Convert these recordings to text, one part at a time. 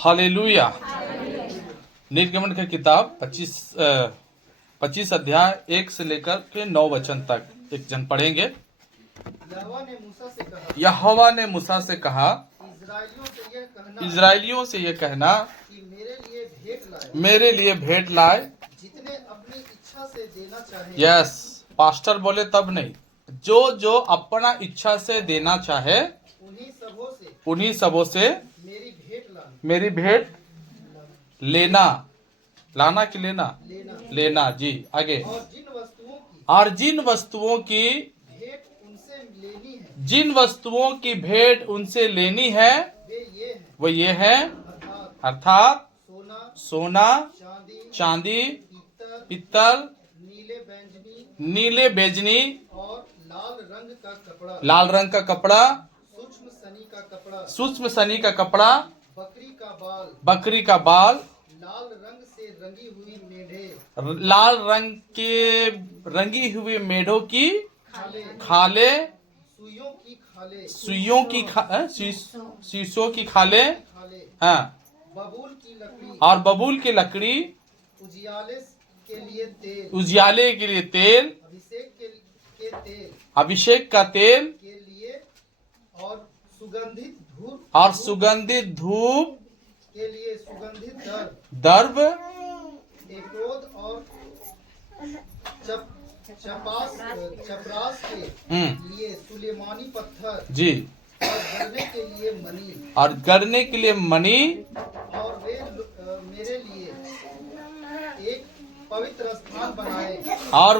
Hallelujah. निर्गमन की किताब 25 अध्याय 1 से लेकर के 9 वचन तक एक जन पढ़ेंगे। यहोवा ने मूसा से कहा, इजराइलियों से यह कहना कि मेरे लिए भेंट लाए, जितने अपनी इच्छा से देना चाहे। यस, पास्टर बोले तब नहीं, जो जो अपना इच्छा से देना चाहे उन्हीं सबों से मेरी भेंट लेना। लाना कि लेना? लेना जी। आगे, और जिन वस्तुओं की भेंट उनसे लेनी है, जिन वस्तुओं की भेंट उनसे लेनी है वो ये है, अर्थात सोना, चांदी, पित्तल, नीले बेजनी और लाल रंग का कपड़ा, सूक्ष्म सनी का कपड़ा, बकरी का बाल, लाल रंग से रंगी हुई मेढ़े, लाल रंग के रंगी हुई मेढ़ों की खाले, सुइयों की शीशों की खाले, हाँ, बबूल की लकड़ी, और बबूल की लकड़ी, उजियाले के लिए तेल, अभिषेक का तेल के लिए, और सुगंधित धूप के लिए सुगंधित दर्भ, एपोद और चपरास के लिए सुलेमानी पत्थर जी, और गढ़ने के लिए मणि, और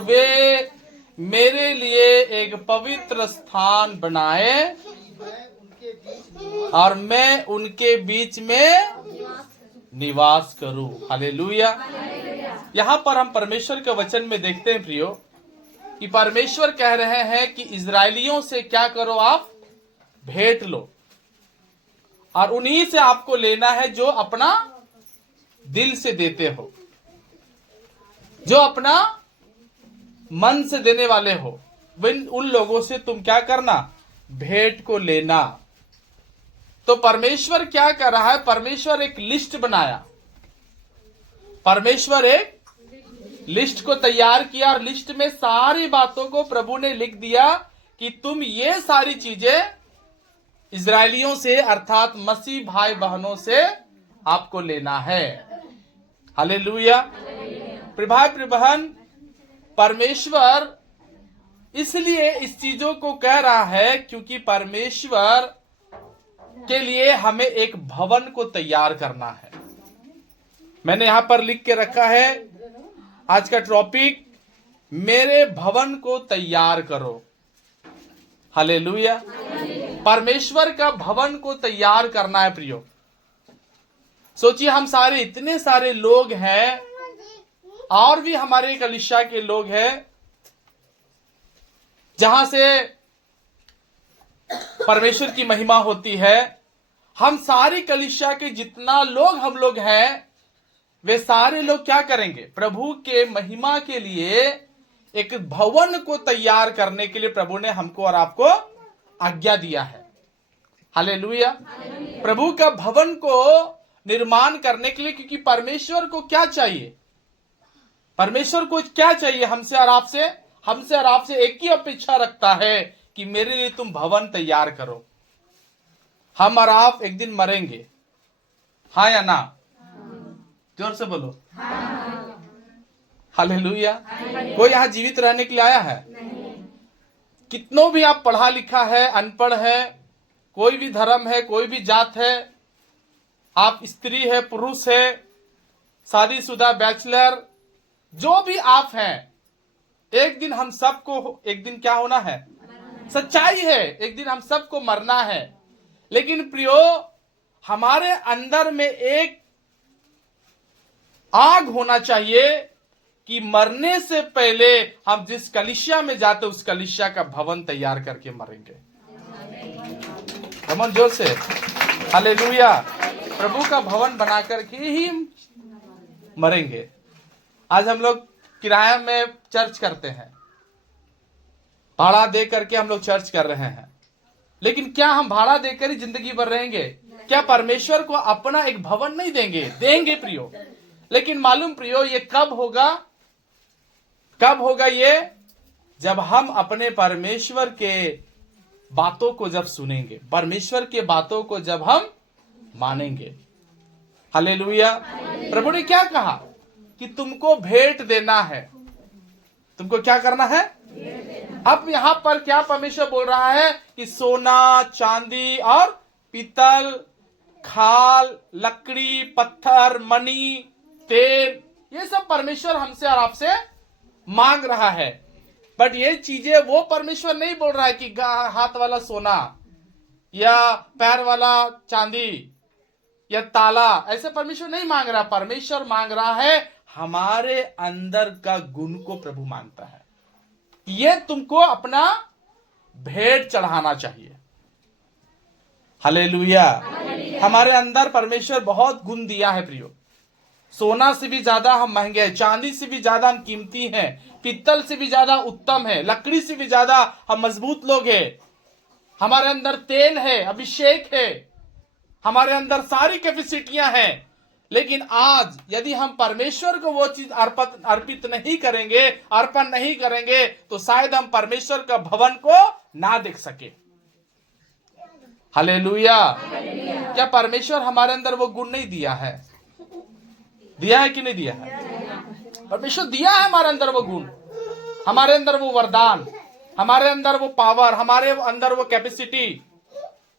वे मेरे लिए एक पवित्र स्थान बनाए, और मैं उनके बीच में निवास करूं। हालेलुया। यहाँ पर हम परमेश्वर के वचन में देखते हैं प्रियो, कि परमेश्वर कह रहे हैं कि इजरायलियों से क्या करो, आप भेंट लो, और उन्हीं से आपको लेना है जो अपना दिल से देते हो, जो अपना मन से देने वाले हो, उन लोगों से तुम क्या करना, भेंट को लेना। तो परमेश्वर क्या कर रहा है? परमेश्वर एक लिस्ट बनाया, परमेश्वर एक लिस्ट को तैयार किया, और लिस्ट में सारी बातों को प्रभु ने लिख दिया कि तुम ये सारी चीजें इजरायलियों से, अर्थात मसीह भाई बहनों से आपको लेना है। हालेलुया। भाई बहन, परमेश्वर इसलिए इस चीजों को कह रहा है क्योंकि परमेश्वर के लिए हमें एक भवन को तैयार करना है। मैंने यहां पर लिख के रखा है आज का टॉपिक, मेरे भवन को तैयार करो। हालेलुया। परमेश्वर का भवन को तैयार करना है प्रियो। सोचिए, हम सारे इतने सारे लोग हैं, और भी हमारे कलीसिया के लोग हैं जहां से परमेश्वर की महिमा होती है। हम सारी कलीसिया के जितना लोग हम लोग हैं, वे सारे लोग क्या करेंगे? प्रभु के महिमा के लिए एक भवन को तैयार करने के लिए प्रभु ने हमको और आपको आज्ञा दिया है। हालेलुया। प्रभु का भवन को निर्माण करने के लिए, क्योंकि परमेश्वर को क्या चाहिए? परमेश्वर को क्या चाहिए? हमसे और आपसे एक ही अपेक्षा रखता है कि मेरे लिए तुम भवन तैयार करो। हम और आप एक दिन मरेंगे, हाँ या ना? जोर से बोलो। हालेलुया। कोई यहाँ जीवित रहने के लिए आया है? कितनों भी आप पढ़ा लिखा है, अनपढ़ है, कोई भी धर्म है, कोई भी जात है, आप स्त्री है, पुरुष है, शादीशुदा, बैचलर, जो भी आप हैं, एक दिन हम सबको, एक दिन क्या होना है? सच्चाई है, एक दिन हम सबको मरना है। लेकिन प्रियो, हमारे अंदर में एक आग होना चाहिए कि मरने से पहले हम जिस कलीसिया में जाते उस कलीसिया का भवन तैयार करके मरेंगे। कमन जोर से हालेलुया। प्रभु का भवन बना करके ही मरेंगे। आज हम लोग किराया में चर्च करते हैं, भाड़ा दे करके हम लोग चर्च कर रहे हैं, लेकिन क्या हम भाड़ा देकर ही जिंदगी भर रहेंगे? क्या परमेश्वर को अपना एक भवन नहीं देंगे? देंगे प्रियो, लेकिन मालूम प्रियो ये कब होगा? कब होगा ये? जब हम अपने परमेश्वर के बातों को जब सुनेंगे, परमेश्वर के बातों को जब हम मानेंगे। हालेलुया। प्रभु ने क्या कहा कि तुमको भेंट देना है। तुमको क्या करना है? अब यहां पर क्या परमेश्वर बोल रहा है कि सोना, चांदी और पीतल, खाल, लकड़ी, पत्थर, मणि, तेल, ये सब परमेश्वर हमसे और आपसे मांग रहा है। बट ये चीजें वो परमेश्वर नहीं बोल रहा है कि हाथ वाला सोना या पैर वाला चांदी या ताला, ऐसे परमेश्वर नहीं मांग रहा। परमेश्वर मांग रहा है हमारे अंदर का गुण को प्रभु मांगता है। ये तुमको अपना भेंट चढ़ाना चाहिए। हालेलुया। हमारे अंदर परमेश्वर बहुत गुण दिया है प्रियो। सोना से भी ज्यादा हम महंगे हैं, चांदी से भी ज्यादा हम कीमती हैं, पीतल से भी ज्यादा उत्तम है, लकड़ी से भी ज्यादा हम मजबूत लोग हैं। हमारे अंदर तेल है, अभिषेक है, हमारे अंदर सारी कैपेसिटियां हैं। लेकिन आज यदि हम परमेश्वर को वो चीज अर्पित नहीं करेंगे, अर्पण नहीं करेंगे, तो शायद हम परमेश्वर का भवन को ना देख सके। हालेलुया। क्या परमेश्वर हमारे अंदर वो गुण नहीं दिया है? दिया है कि नहीं दिया है? परमेश्वर दिया है हमारे अंदर वो गुण, हमारे अंदर वो वरदान, हमारे अंदर वो पावर, हमारे अंदर वो कैपेसिटी।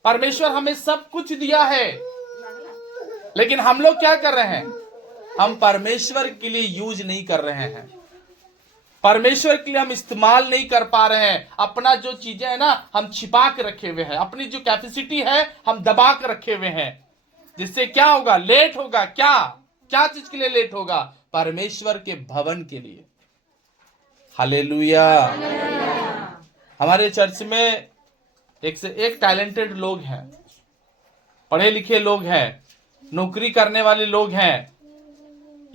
परमेश्वर हमें सब कुछ दिया है, लेकिन हम लोग क्या कर रहे हैं? हम परमेश्वर के लिए यूज नहीं कर रहे हैं, परमेश्वर के लिए हम इस्तेमाल नहीं कर पा रहे हैं। अपना जो चीजें है ना, हम छिपा के रखे हुए हैं, अपनी जो कैपेसिटी है हम दबा के रखे हुए हैं, जिससे क्या होगा? लेट होगा। क्या चीज के लिए लेट होगा? परमेश्वर के भवन के लिए। हालेलुया। हमारे चर्च में एक से एक टैलेंटेड लोग हैं, पढ़े लिखे लोग हैं, नौकरी करने वाले लोग हैं,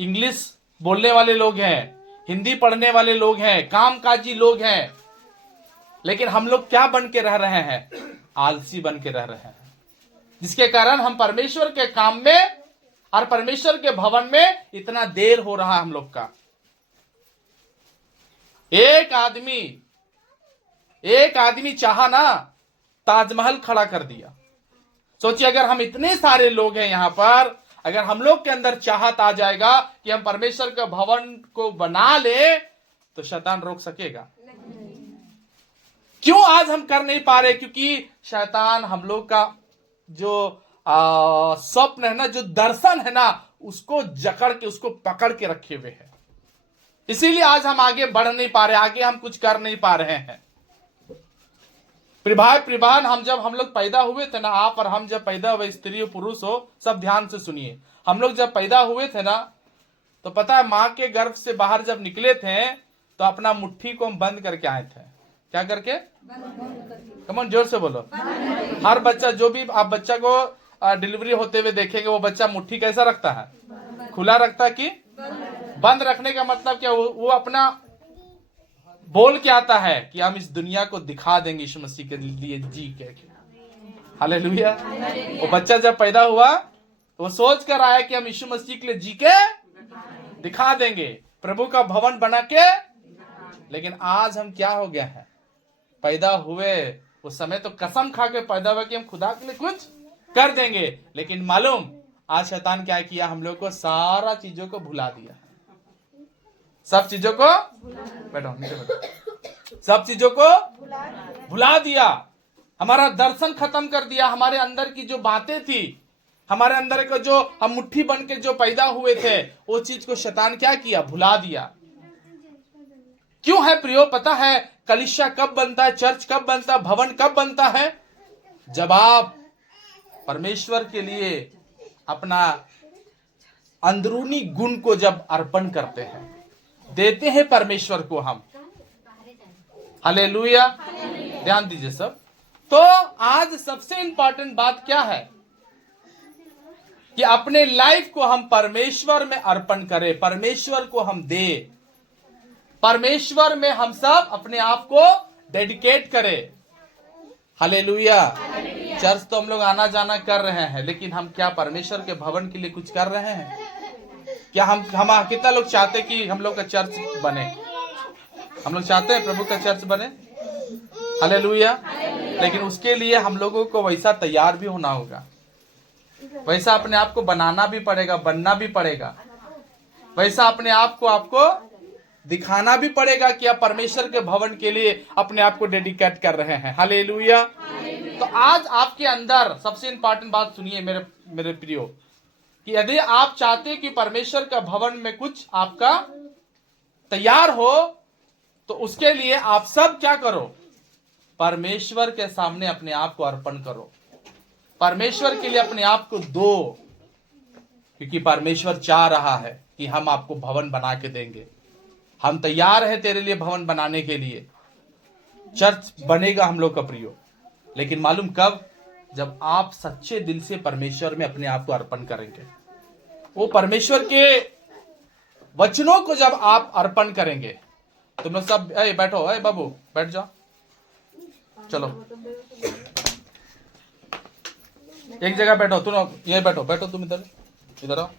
इंग्लिश बोलने वाले लोग हैं, हिंदी पढ़ने वाले लोग हैं, कामकाजी लोग हैं। लेकिन हम लोग क्या बन के रह रहे हैं? आलसी बन के रह रहे हैं, जिसके कारण हम परमेश्वर के काम में और परमेश्वर के भवन में इतना देर हो रहा है हम लोग का। एक आदमी चाहा ना, ताजमहल खड़ा कर दिया। सोचिए, अगर हम इतने सारे लोग हैं यहां पर, अगर हम लोग के अंदर चाहत आ जाएगा कि हम परमेश्वर के भवन को बना ले, तो शैतान रोक सकेगा? क्यों आज हम कर नहीं पा रहे? क्योंकि शैतान हम लोग का जो स्वप्न है ना, जो दर्शन है ना, उसको जकड़ के, उसको पकड़ के रखे हुए हैं। इसीलिए आज हम आगे बढ़ नहीं पा रहे, आगे हम कुछ कर नहीं पा रहे हैं। भाई प्रिभान, हम लोग पैदा हुए थे ना, आप और हम जब पैदा हुए, स्त्री हो पुरुष हो, सब ध्यान से सुनिए। हम लोग जब पैदा हुए थे ना, तो पता है माँ के गर्भ से बाहर जब निकले थे तो अपना मुट्ठी को हम बंद करके आए थे। क्या करके? कमन जोर से बोलो। हर बच्चा, जो भी आप बच्चा को डिलीवरी होते हुए देखेंगे, वो बच्चा मुट्ठी कैसा रखता है? खुला रखता है कि बंद? रखने का मतलब क्या? वो अपना बोल के आता है कि हम इस दुनिया को दिखा देंगे यीशु मसीह के लिए जी के। हालेलुया। वो बच्चा जब पैदा हुआ तो वो सोच कर आया कि हम यीशु मसीह के लिए जी के दिखा देंगे, प्रभु का भवन बना के। लेकिन आज हम क्या हो गया है? पैदा हुए उस समय तो कसम खा के पैदा हुआ कि हम खुदा के लिए कुछ कर देंगे, लेकिन मालूम आज शैतान क्या किया? हम लोग को सारा चीजों को भुला दिया। सब चीजों को बैठो, नीचे बैठो। सब चीजों को भुला दिया, हमारा दर्शन खत्म कर दिया। हमारे अंदर की जो बातें थी, हमारे अंदर को जो हम मुट्ठी बन के जो पैदा हुए थे, वो चीज को शैतान क्या किया? भुला दिया। क्यों है प्रियो? पता है कलीसिया कब बनता है, चर्च कब बनता है, भवन कब बनता है? जब आप परमेश्वर के लिए अपना अंदरूनी गुण को जब अर्पण करते हैं, देते हैं परमेश्वर को हम। हालेलुया। ध्यान दीजिए सब। तो आज सबसे इंपॉर्टेंट बात क्या है कि अपने लाइफ को हम परमेश्वर में अर्पण करें, परमेश्वर को हम दे, परमेश्वर में हम सब अपने आप को डेडिकेट करें। हालेलुया। चर्च तो हम लोग आना जाना कर रहे हैं, लेकिन हम क्या परमेश्वर के भवन के लिए कुछ कर रहे हैं? क्या हम कितना लोग चाहते कि हम लोग का चर्च बने? हम लोग चाहते हैं प्रभु का चर्च बने, हालेलुया। लेकिन उसके लिए हम लोगों को वैसा तैयार भी होना होगा, वैसा अपने आप को बनाना भी पड़ेगा, बनना भी पड़ेगा, वैसा अपने आप को आपको दिखाना भी पड़ेगा कि आप परमेश्वर के भवन के लिए अपने आप को डेडिकेट कर रहे हैं, हालेलुया। तो आज आपके अंदर सबसे इंपॉर्टेंट बात सुनिए मेरे प्रियो, कि यदि आप चाहते कि परमेश्वर का भवन में कुछ आपका तैयार हो, तो उसके लिए आप सब क्या करो? परमेश्वर के सामने अपने आप को अर्पण करो, परमेश्वर के लिए अपने आप को दो, क्योंकि परमेश्वर चाह रहा है कि हम आपको भवन बना के देंगे। हम तैयार हैं तेरे लिए भवन बनाने के लिए, चर्च बनेगा हम लोग का प्रियो। लेकिन मालूम कब? जब आप सच्चे दिल से परमेश्वर में अपने आप को अर्पण करेंगे, वो परमेश्वर के वचनों को जब आप अर्पण करेंगे। तुम लोग सब बैठो, बाबू बैठ जाओ, चलो एक जगह बैठो, तुम यही बैठो, तुम इधर आओ,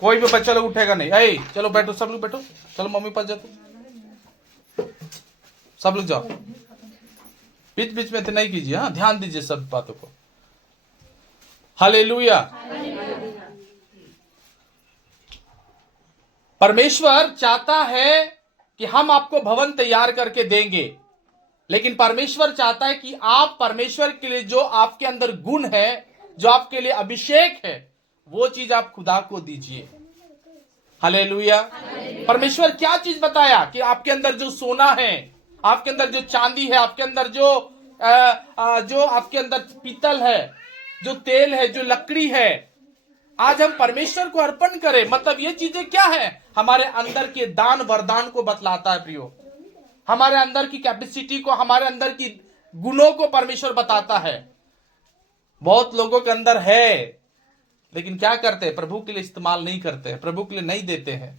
कोई भी बच्चा लोग उठेगा नहीं। चलो बैठो, सब लोग बैठो, चलो मम्मी पास जाओ, सब लोग जाओ, बीच बीच में तो नहीं कीजिए, हाँ ध्यान दीजिए सब बातों को, हालेलुया। परमेश्वर चाहता है कि हम आपको भवन तैयार करके देंगे, लेकिन परमेश्वर चाहता है कि आप परमेश्वर के लिए जो आपके अंदर गुण है, जो आपके लिए अभिषेक है, वो चीज आप खुदा को दीजिए, हालेलुया। परमेश्वर क्या चीज बताया? कि आपके अंदर जो सोना है, आपके अंदर जो चांदी है, आपके अंदर जो आपके अंदर पीतल है, जो तेल है, जो लकड़ी है, आज हम परमेश्वर को अर्पण करें। मतलब ये चीजें क्या है? हमारे अंदर के दान वरदान को बतलाता है प्रियो, हमारे अंदर की कैपेसिटी को, हमारे अंदर की गुणों को परमेश्वर बताता है। बहुत लोगों के अंदर है, लेकिन क्या करते हैं? प्रभु के लिए इस्तेमाल नहीं करते हैं, प्रभु के लिए नहीं देते हैं।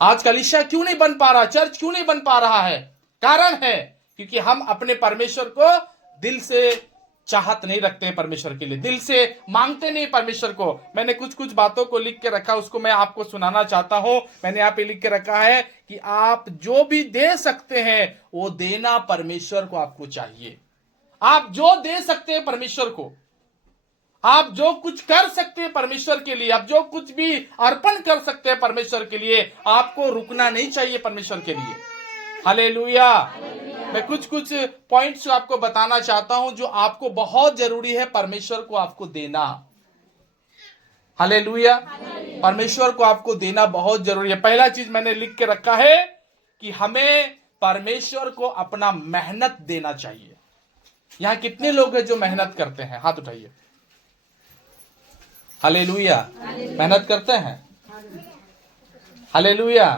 आज कलीसिया क्यों नहीं बन पा रहा? चर्च क्यों नहीं बन पा रहा है? कारण है क्योंकि हम अपने परमेश्वर को दिल से चाहत नहीं रखते हैं, परमेश्वर के लिए दिल से मांगते नहीं परमेश्वर को। मैंने कुछ बातों को लिख के रखा, उसको मैं आपको सुनाना चाहता हूं। मैंने यहाँ पे लिख के रखा है कि आप जो भी दे सकते हैं वो देना परमेश्वर को आपको चाहिए। आप जो दे सकते हैं परमेश्वर को, आप जो कुछ कर सकते हैं परमेश्वर के लिए, आप जो कुछ भी अर्पण कर सकते हैं परमेश्वर के लिए, आपको रुकना नहीं चाहिए परमेश्वर के लिए, हालेलुया। मैं कुछ पॉइंट्स आपको बताना चाहता हूं जो आपको बहुत जरूरी है परमेश्वर को आपको देना, हालेलुया। परमेश्वर को आपको देना बहुत जरूरी है। पहला चीज मैंने लिख के रखा है कि हमें परमेश्वर को अपना मेहनत देना चाहिए। यहां कितने लोग हैं जो मेहनत करते हैं? हाथ उठाइए, हालेलुया। मेहनत करते हैं, हालेलुया।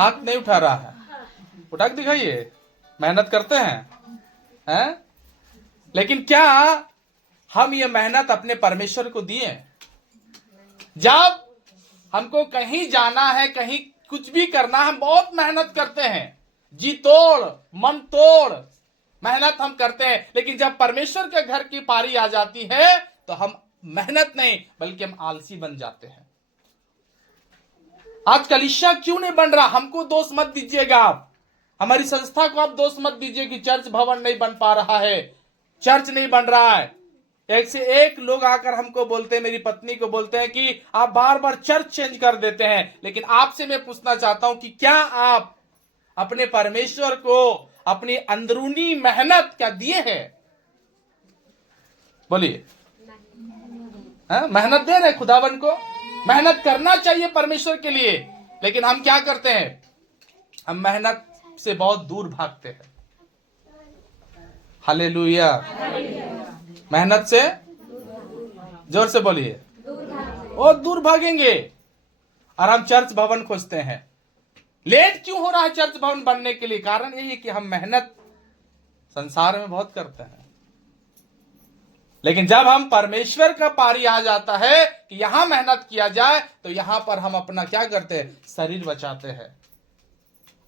हाथ नहीं उठा रहा है, उठा के दिखाइए। मेहनत करते हैं? लेकिन क्या हम ये मेहनत अपने परमेश्वर को दिए? जब हमको कहीं जाना है, कहीं कुछ भी करना, हम बहुत मेहनत करते हैं, जी तोड़ मन तोड़ मेहनत हम करते हैं। लेकिन जब परमेश्वर के घर की पारी आ जाती है तो हम मेहनत नहीं बल्कि हम आलसी बन जाते हैं। आज कलीसिया क्यों नहीं बन रहा? हमको दोष मत दीजिएगा, आप हमारी संस्था को आप दोष मत दीजिए कि चर्च भवन नहीं बन पा रहा है, चर्च नहीं बन रहा है। एक से एक लोग आकर हमको बोलते हैं, मेरी पत्नी को बोलते हैं कि आप बार बार चर्च चेंज कर देते हैं। लेकिन आपसे मैं पूछना चाहता हूं कि क्या आप अपने परमेश्वर को अपनी अंदरूनी मेहनत क्या दिए हैं? बोलिए, मेहनत दे रहे खुदावन को? मेहनत करना चाहिए परमेश्वर के लिए, लेकिन हम क्या करते हैं? हम मेहनत से बहुत दूर भागते हैं, हालेलुया। मेहनत से, जोर से बोलिए, और दूर भागेंगे। और हम चर्च भवन खोजते हैं। लेट क्यों हो रहा है चर्च भवन बनने के लिए? कारण यही है कि हम मेहनत संसार में बहुत करते हैं, लेकिन जब हम परमेश्वर का पारी आ जाता है कि यहां मेहनत किया जाए, तो यहां पर हम अपना क्या करते हैं? शरीर बचाते हैं,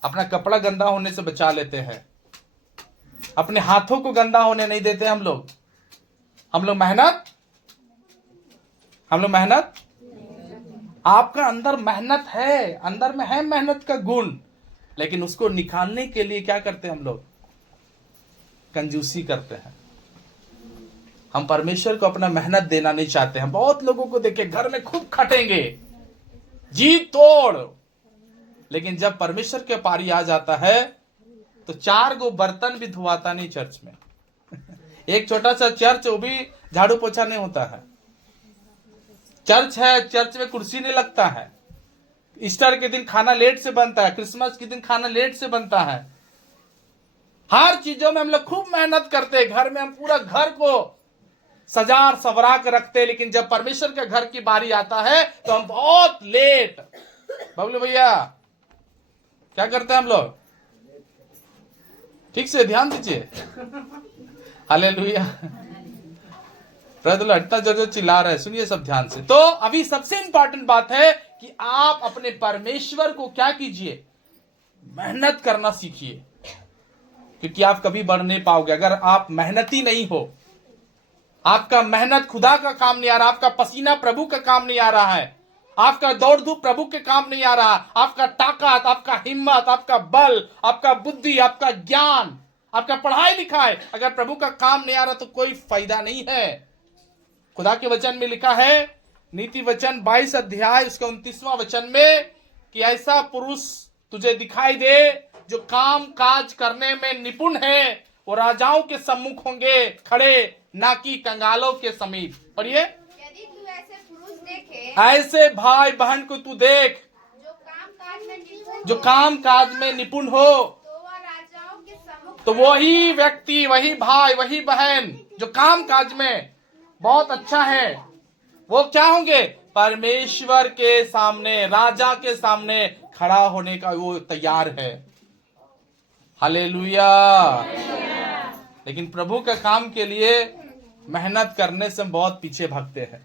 अपना कपड़ा गंदा होने से बचा लेते हैं, अपने हाथों को गंदा होने नहीं देते हम लोग। हम लोग मेहनत आपका अंदर मेहनत है, अंदर में है मेहनत का गुण, लेकिन उसको निकालने के लिए क्या करते हैं हम लोग? कंजूसी करते हैं। हम परमेश्वर को अपना मेहनत देना नहीं चाहते हैं। बहुत लोगों को देखे घर में खूब खटेंगे, जी तोड़, लेकिन जब परमेश्वर के पारी आ जाता है तो 4 गो बर्तन भी धुआता नहीं चर्च में। एक छोटा सा चर्च, वो भी झाड़ू पोछा नहीं होता है। चर्च है, चर्च में कुर्सी नहीं लगता है। ईस्टर के दिन खाना लेट से बनता है, क्रिसमस के दिन खाना लेट से बनता है। हर चीजों में हम लोग खूब मेहनत करते हैं। घर में हम पूरा घर को सजा सवरा कर रखते हैं, लेकिन जब परमेश्वर के घर की बारी आता है तो हम बहुत लेट। बबलू भैया क्या करते हैं हम लोग? ठीक से ध्यान दीजिए। हालेलुया। इतना जोर चिल्ला रहे हैं, सुनिए सब ध्यान से। तो अभी सबसे इंपॉर्टेंट बात है कि आप अपने परमेश्वर को क्या कीजिए? मेहनत करना सीखिए, क्योंकि आप कभी बढ़ नहीं पाओगे अगर आप मेहनती नहीं हो। आपका मेहनत खुदा का काम नहीं आ रहा, आपका पसीना प्रभु का काम नहीं आ रहा है, आपका दौड़ धूप प्रभु के काम नहीं आ रहा, आपका ताकत, आपका हिम्मत, आपका बल, आपका बुद्धि, आपका ज्ञान, आपका पढ़ाई लिखाई अगर प्रभु का काम नहीं आ रहा तो कोई फायदा नहीं है। खुदा के वचन में लिखा है, नीति वचन 22 अध्याय उसका 29वां वचन में, कि ऐसा पुरुष तुझे दिखाई दे जो काम काज करने में निपुण है, वो राजाओं के सम्मुख होंगे खड़े, ना कि कंगालों के समीप। और ये यदि तू ऐसे पुरुष देखे, ऐसे भाई बहन को तू देख जो काम काज में निपुण हो, तो वह राजाओं के सम्मुख, तो वही व्यक्ति, वही भाई, वही बहन जो काम काज में बहुत अच्छा है, वो क्या होंगे? परमेश्वर के सामने, राजा के सामने खड़ा होने का वो तैयार है। हालेलुया। लेकिन प्रभु के काम के लिए मेहनत करने से हम बहुत पीछे भागते हैं।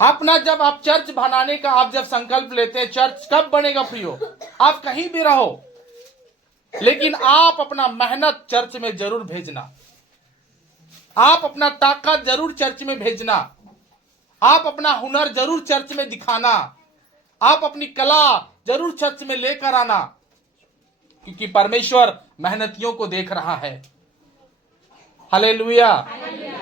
अपना जब आप चर्च बनाने का आप जब संकल्प लेते हैं, चर्च कब बनेगा प्रियो? आप कहीं भी रहो, लेकिन आप अपना मेहनत चर्च में जरूर भेजना, आप अपना ताकत जरूर चर्च में भेजना, आप अपना हुनर जरूर चर्च में दिखाना, आप अपनी कला जरूर चर्च में लेकर आना, क्योंकि परमेश्वर मेहनतियों को देख रहा है। हालेलुया।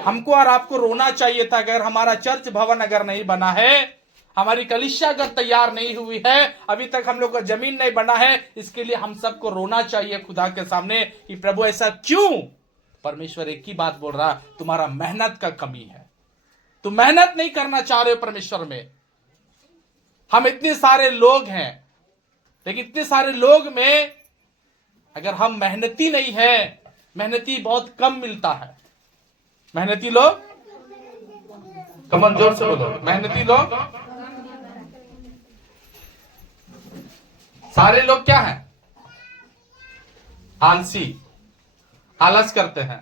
हमको और आपको रोना चाहिए था अगर हमारा चर्च भवन अगर नहीं बना है, हमारी कलीसिया अगर तैयार नहीं हुई है, अभी तक हम लोग का जमीन नहीं बना है, इसके लिए हम सबको रोना चाहिए खुदा के सामने कि प्रभु ऐसा क्यों? परमेश्वर एक ही बात बोल रहा है, तुम्हारा मेहनत का कमी है, तुम मेहनत नहीं करना चाह रहे हो परमेश्वर में। हम इतने सारे लोग हैं, लेकिन इतने सारे लोग में अगर हम मेहनती नहीं है, मेहनती बहुत कम मिलता है। मेहनती लोग, कमन जोर से बोलो, मेहनती लोग, सारे लोग क्या हैं? आलसी, आलस करते हैं,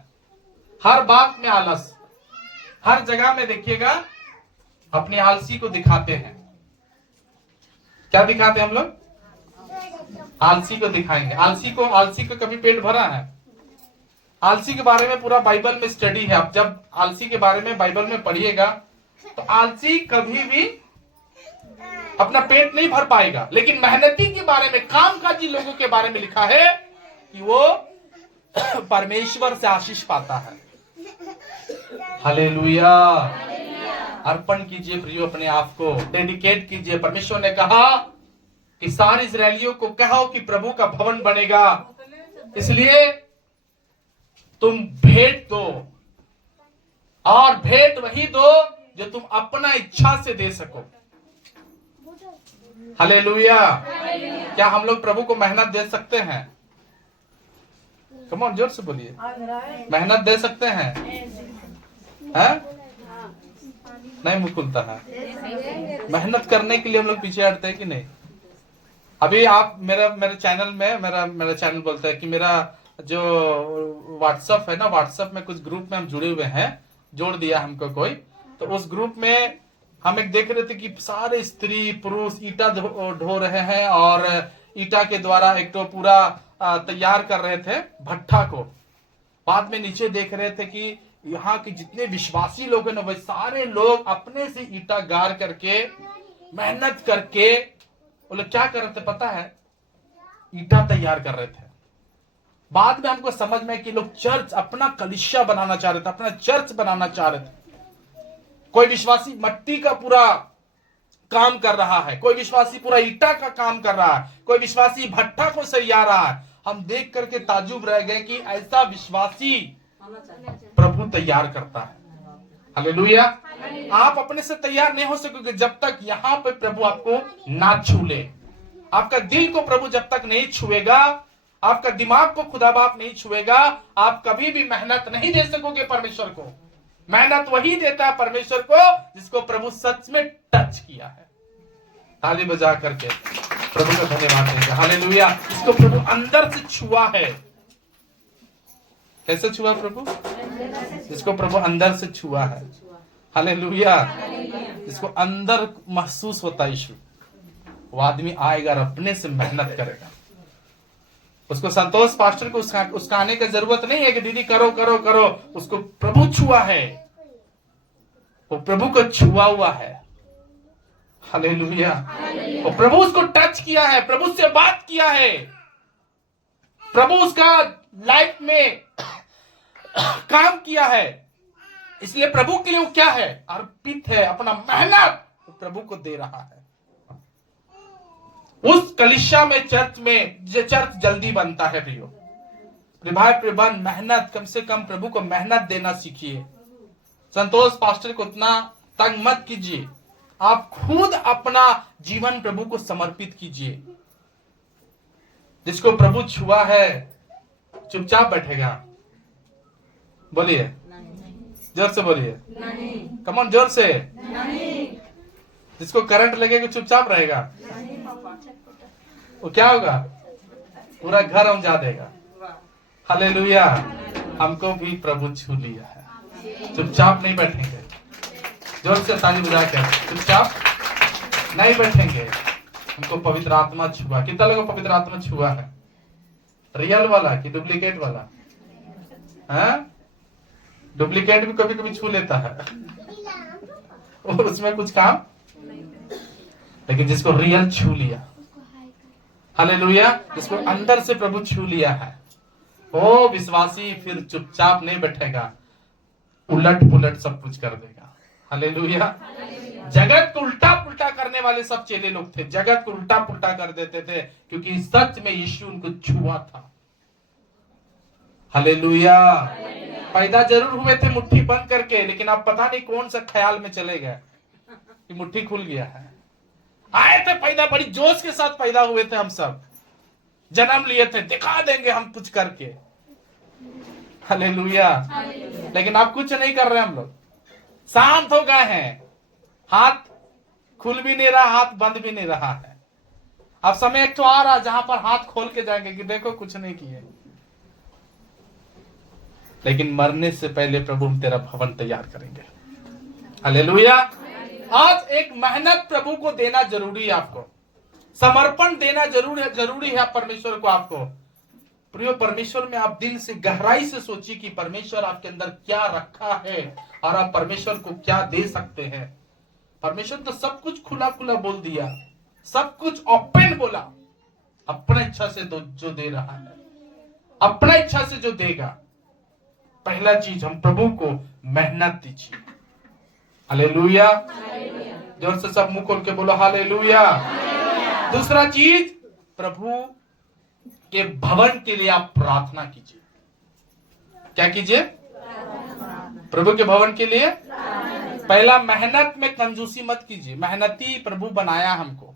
हर बात में आलस, हर जगह में देखिएगा अपनी आलसी को दिखाते हैं। क्या दिखाते हैं हम लोग? आलसी को दिखाएंगे। आलसी को कभी पेट भरा है? आलसी के बारे में पूरा बाइबल में स्टडी है। आप जब आलसी के बारे में बाइबल में पढ़िएगा तो आलसी कभी भी अपना पेट नहीं भर पाएगा, लेकिन मेहनती के बारे में, कामकाजी लोगों के बारे में लिखा है कि वो परमेश्वर से आशीष पाता है। हालेलुया। अर्पण कीजिए प्रियो, अपने आप को डेडिकेट कीजिए। परमेश्वर ने कहा कि सारे इजरायलियों को कहो कि प्रभु का भवन बनेगा, इसलिए तुम भेंट दो, और भेंट वही दो जो तुम अपना इच्छा से दे सको। हालेलुया। क्या हम लोग प्रभु को मेहनत दे सकते हैं? कम ऑन, जोर से बोलिए, मेहनत दे सकते हैं? नहीं मुकुलता है। मेहनत करने के लिए हम लोग पीछे हटते हैं कि नहीं? अभी आप मेरे चैनल में, मेरा चैनल बोलता है कि मेरा जो व्हाट्सएप है ना, व्हाट्सएप में कुछ ग्रुप में हम जुड़े हुए हैं, जोड़ दिया हमको कोई, तो उस ग्रुप में हम एक देख रहे थे कि सारे स्त्री पुरुष ईटा ढो रहे हैं, और ईटा के द्वारा एक तो पूरा तैयार कर रहे थे भट्ठा को, बाद में नीचे देख रहे थे कि यहाँ के जितने विश्वासी लोग हैं ना, वे सारे लोग अपने से ईटा गाड़ करके, मेहनत करके, वो लोग क्या कर रहे थे पता है? ईटा तैयार कर रहे थे। बाद में हमको समझ में कि लोग चर्च, अपना कलीसिया बनाना चाह रहे थे, अपना चर्च बनाना चाह रहे थे। कोई विश्वासी मट्टी का पूरा काम कर रहा है, कोई विश्वासी पूरा ईटा का काम कर रहा है, कोई विश्वासी भट्टा को सरिया रहा है। हम देख करके ताजुब रह गए कि ऐसा विश्वासी प्रभु तैयार करता है। हालेलुया। आप अपने से तैयार नहीं हो सकोगे जब तक यहाँ पे प्रभु आपको ना छू ले। आपका दिल को प्रभु जब तक नहीं छुएगा, आपका दिमाग को खुदा बाप नहीं छुएगा, आप कभी भी मेहनत नहीं दे सकोगे परमेश्वर को। मेहनत वही देता है परमेश्वर को जिसको प्रभु सच में टच किया है। ताली बजा करके प्रभु का धन्यवाद देंगे। हालेलुया। इसको प्रभु अंदर से छुआ है। कैसे छुआ प्रभु? इसको प्रभु अंदर से छुआ है। हालेलुया। इसको अंदर महसूस होता है यीशु। वो आदमी आएगा और अपने से मेहनत करेगा। उसको संतोष पास्टर को उसका आने की जरूरत नहीं है कि दीदी करो करो करो। उसको प्रभु छुआ है, वो प्रभु को छुआ हुआ है। हालेलुया। वो प्रभु उसको टच किया है, प्रभु से बात किया है, प्रभु उसका लाइफ में काम किया है। इसलिए प्रभु के लिए वो क्या है? अर्पित है। अपना मेहनत वो प्रभु को दे रहा है। उस कलीसिया में, चर्च में, चर्च जल्दी बनता है प्रियो। भाई प्रिबन मेहनत, कम से कम प्रभु को मेहनत देना सीखिए। संतोष पास्टर को उतना तंग मत कीजिए। आप खुद अपना जीवन प्रभु को समर्पित कीजिए। जिसको प्रभु छुआ है चुपचाप बैठेगा। बोलिए, जोर से बोलिए, कम ऑन, जोर से। जिसको करंट लगेगा चुपचाप रहेगा, वो क्या होगा? पूरा घर उमजा देगा। हालेलुया। हमको भी प्रभु छू लिया है। चुपचाप नहीं बैठेंगे। जोर से ताली बजा के चुपचाप नहीं बैठेंगे। हमको पवित्र आत्मा छुआ। कितना लोगों को पवित्र आत्मा छुआ है? रियल वाला कि डुप्लीकेट वाला? हैं? डुप्लीकेट भी कभी कभी छू लेता है और उसमें कुछ काम, लेकिन जिसको रियल छू लिया, हालेलुया, जिसको अंदर से प्रभु छू लिया है, वो विश्वासी फिर चुपचाप नहीं बैठेगा, उलट पुलट सब कुछ कर देगा। हालेलुया। जगत को उल्टा पुल्टा करने वाले सब चेले लोग थे। जगत को उल्टा पुल्टा कर देते थे क्योंकि सच में यीशु उनको छुआ था। हालेलुया। पैदा जरूर हुए थे मुट्ठी बंद करके, लेकिन अब पता नहीं कौन सा ख्याल में चले गए कि मुट्ठी खुल गया है। आए थे पैदा, बड़ी जोश के साथ पैदा हुए थे। हम सब जन्म लिए थे, दिखा देंगे हम कुछ करके। हालेलुया। लेकिन अब कुछ नहीं कर रहे हम लोग, शांत हो गए हैं। हाथ खुल भी नहीं रहा, हाथ बंद भी नहीं रहा है। अब समय एक तो आ रहा जहां पर हाथ खोल के जाएंगे कि देखो कुछ नहीं किए। लेकिन मरने से पहले प्रभु हम तेरा भवन तैयार करेंगे। हालेलुया। आज एक मेहनत प्रभु को देना जरूरी है। आपको समर्पण देना जरूरी है परमेश्वर को। आपको प्रियो, परमेश्वर में आप दिल से गहराई से सोचिए कि परमेश्वर आपके अंदर क्या रखा है और आप परमेश्वर को क्या दे सकते हैं। परमेश्वर तो सब कुछ खुला खुला बोल दिया, सब कुछ ओपन बोला। अपना इच्छा से जो दे रहा है, अपना इच्छा से जो देगा। पहला चीज, हम प्रभु को मेहनत दीजिए। हालेलुया। जोर से सब मुंह खोल के बोलो हालेलुया। दूसरा चीज, प्रभु के भवन के लिए आप प्रार्थना कीजिए। क्या कीजिए? प्रभु के भवन के लिए। पहला, मेहनत में कंजूसी मत कीजिए। मेहनती प्रभु बनाया हमको।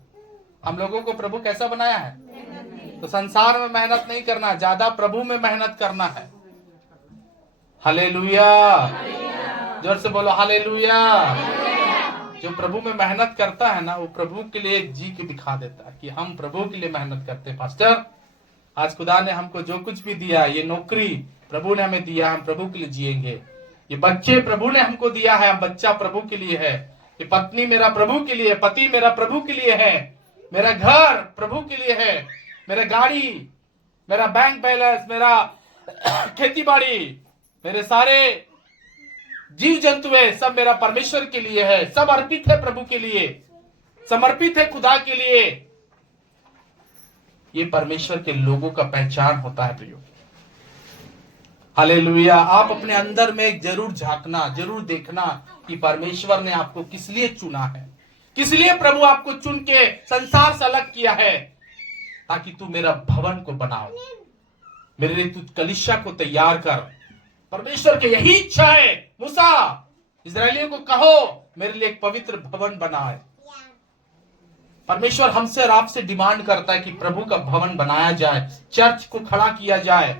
हम लोगों को प्रभु कैसा बनाया है? तो संसार में मेहनत नहीं करना, ज्यादा प्रभु में मेहनत करना है। हालेलुया। जोर से बोलो हालेलुया। जो प्रभु में मेहनत करता है ना, वो प्रभु के लिए जी के दिखा देता है कि हम प्रभु के लिए मेहनत करते हैं। पास्टर, आज खुदा ने हमको जो कुछ भी दिया, ये नौकरी प्रभु ने हमें दिया, हम प्रभु के लिए जिएंगे। ये बच्चे प्रभु ने हमको दिया है, हम बच्चा प्रभु के लिए है। ये पत्नी मेरा प्रभु के लिए, पति मेरा प्रभु के लिए है। मेरा घर प्रभु के लिए है। मेरा गाड़ी, मेरा बैंक बैलेंस, मेरा खेती बाड़ी, मेरे सारे जीव जंतु है, सब मेरा परमेश्वर के लिए है, सब अर्पित है प्रभु के लिए, समर्पित है खुदा के लिए। ये परमेश्वर के लोगों का पहचान होता है प्रियो। हालेलुया। आप अपने अंदर में जरूर झांकना, जरूर देखना कि परमेश्वर ने आपको किस लिए चुना है, किस लिए प्रभु आपको चुन के संसार से अलग किया है, ताकि तू मेरा भवन को बनाओ, मेरे लिए तू कलीसिया को तैयार कर। परमेश्वर की यही इच्छा है। मूसा, इस्राएलियों को कहो मेरे लिए एक पवित्र भवन बनाए। परमेश्वर हमसे और आपसे डिमांड करता है कि प्रभु का भवन बनाया जाए, चर्च को खड़ा किया जाए।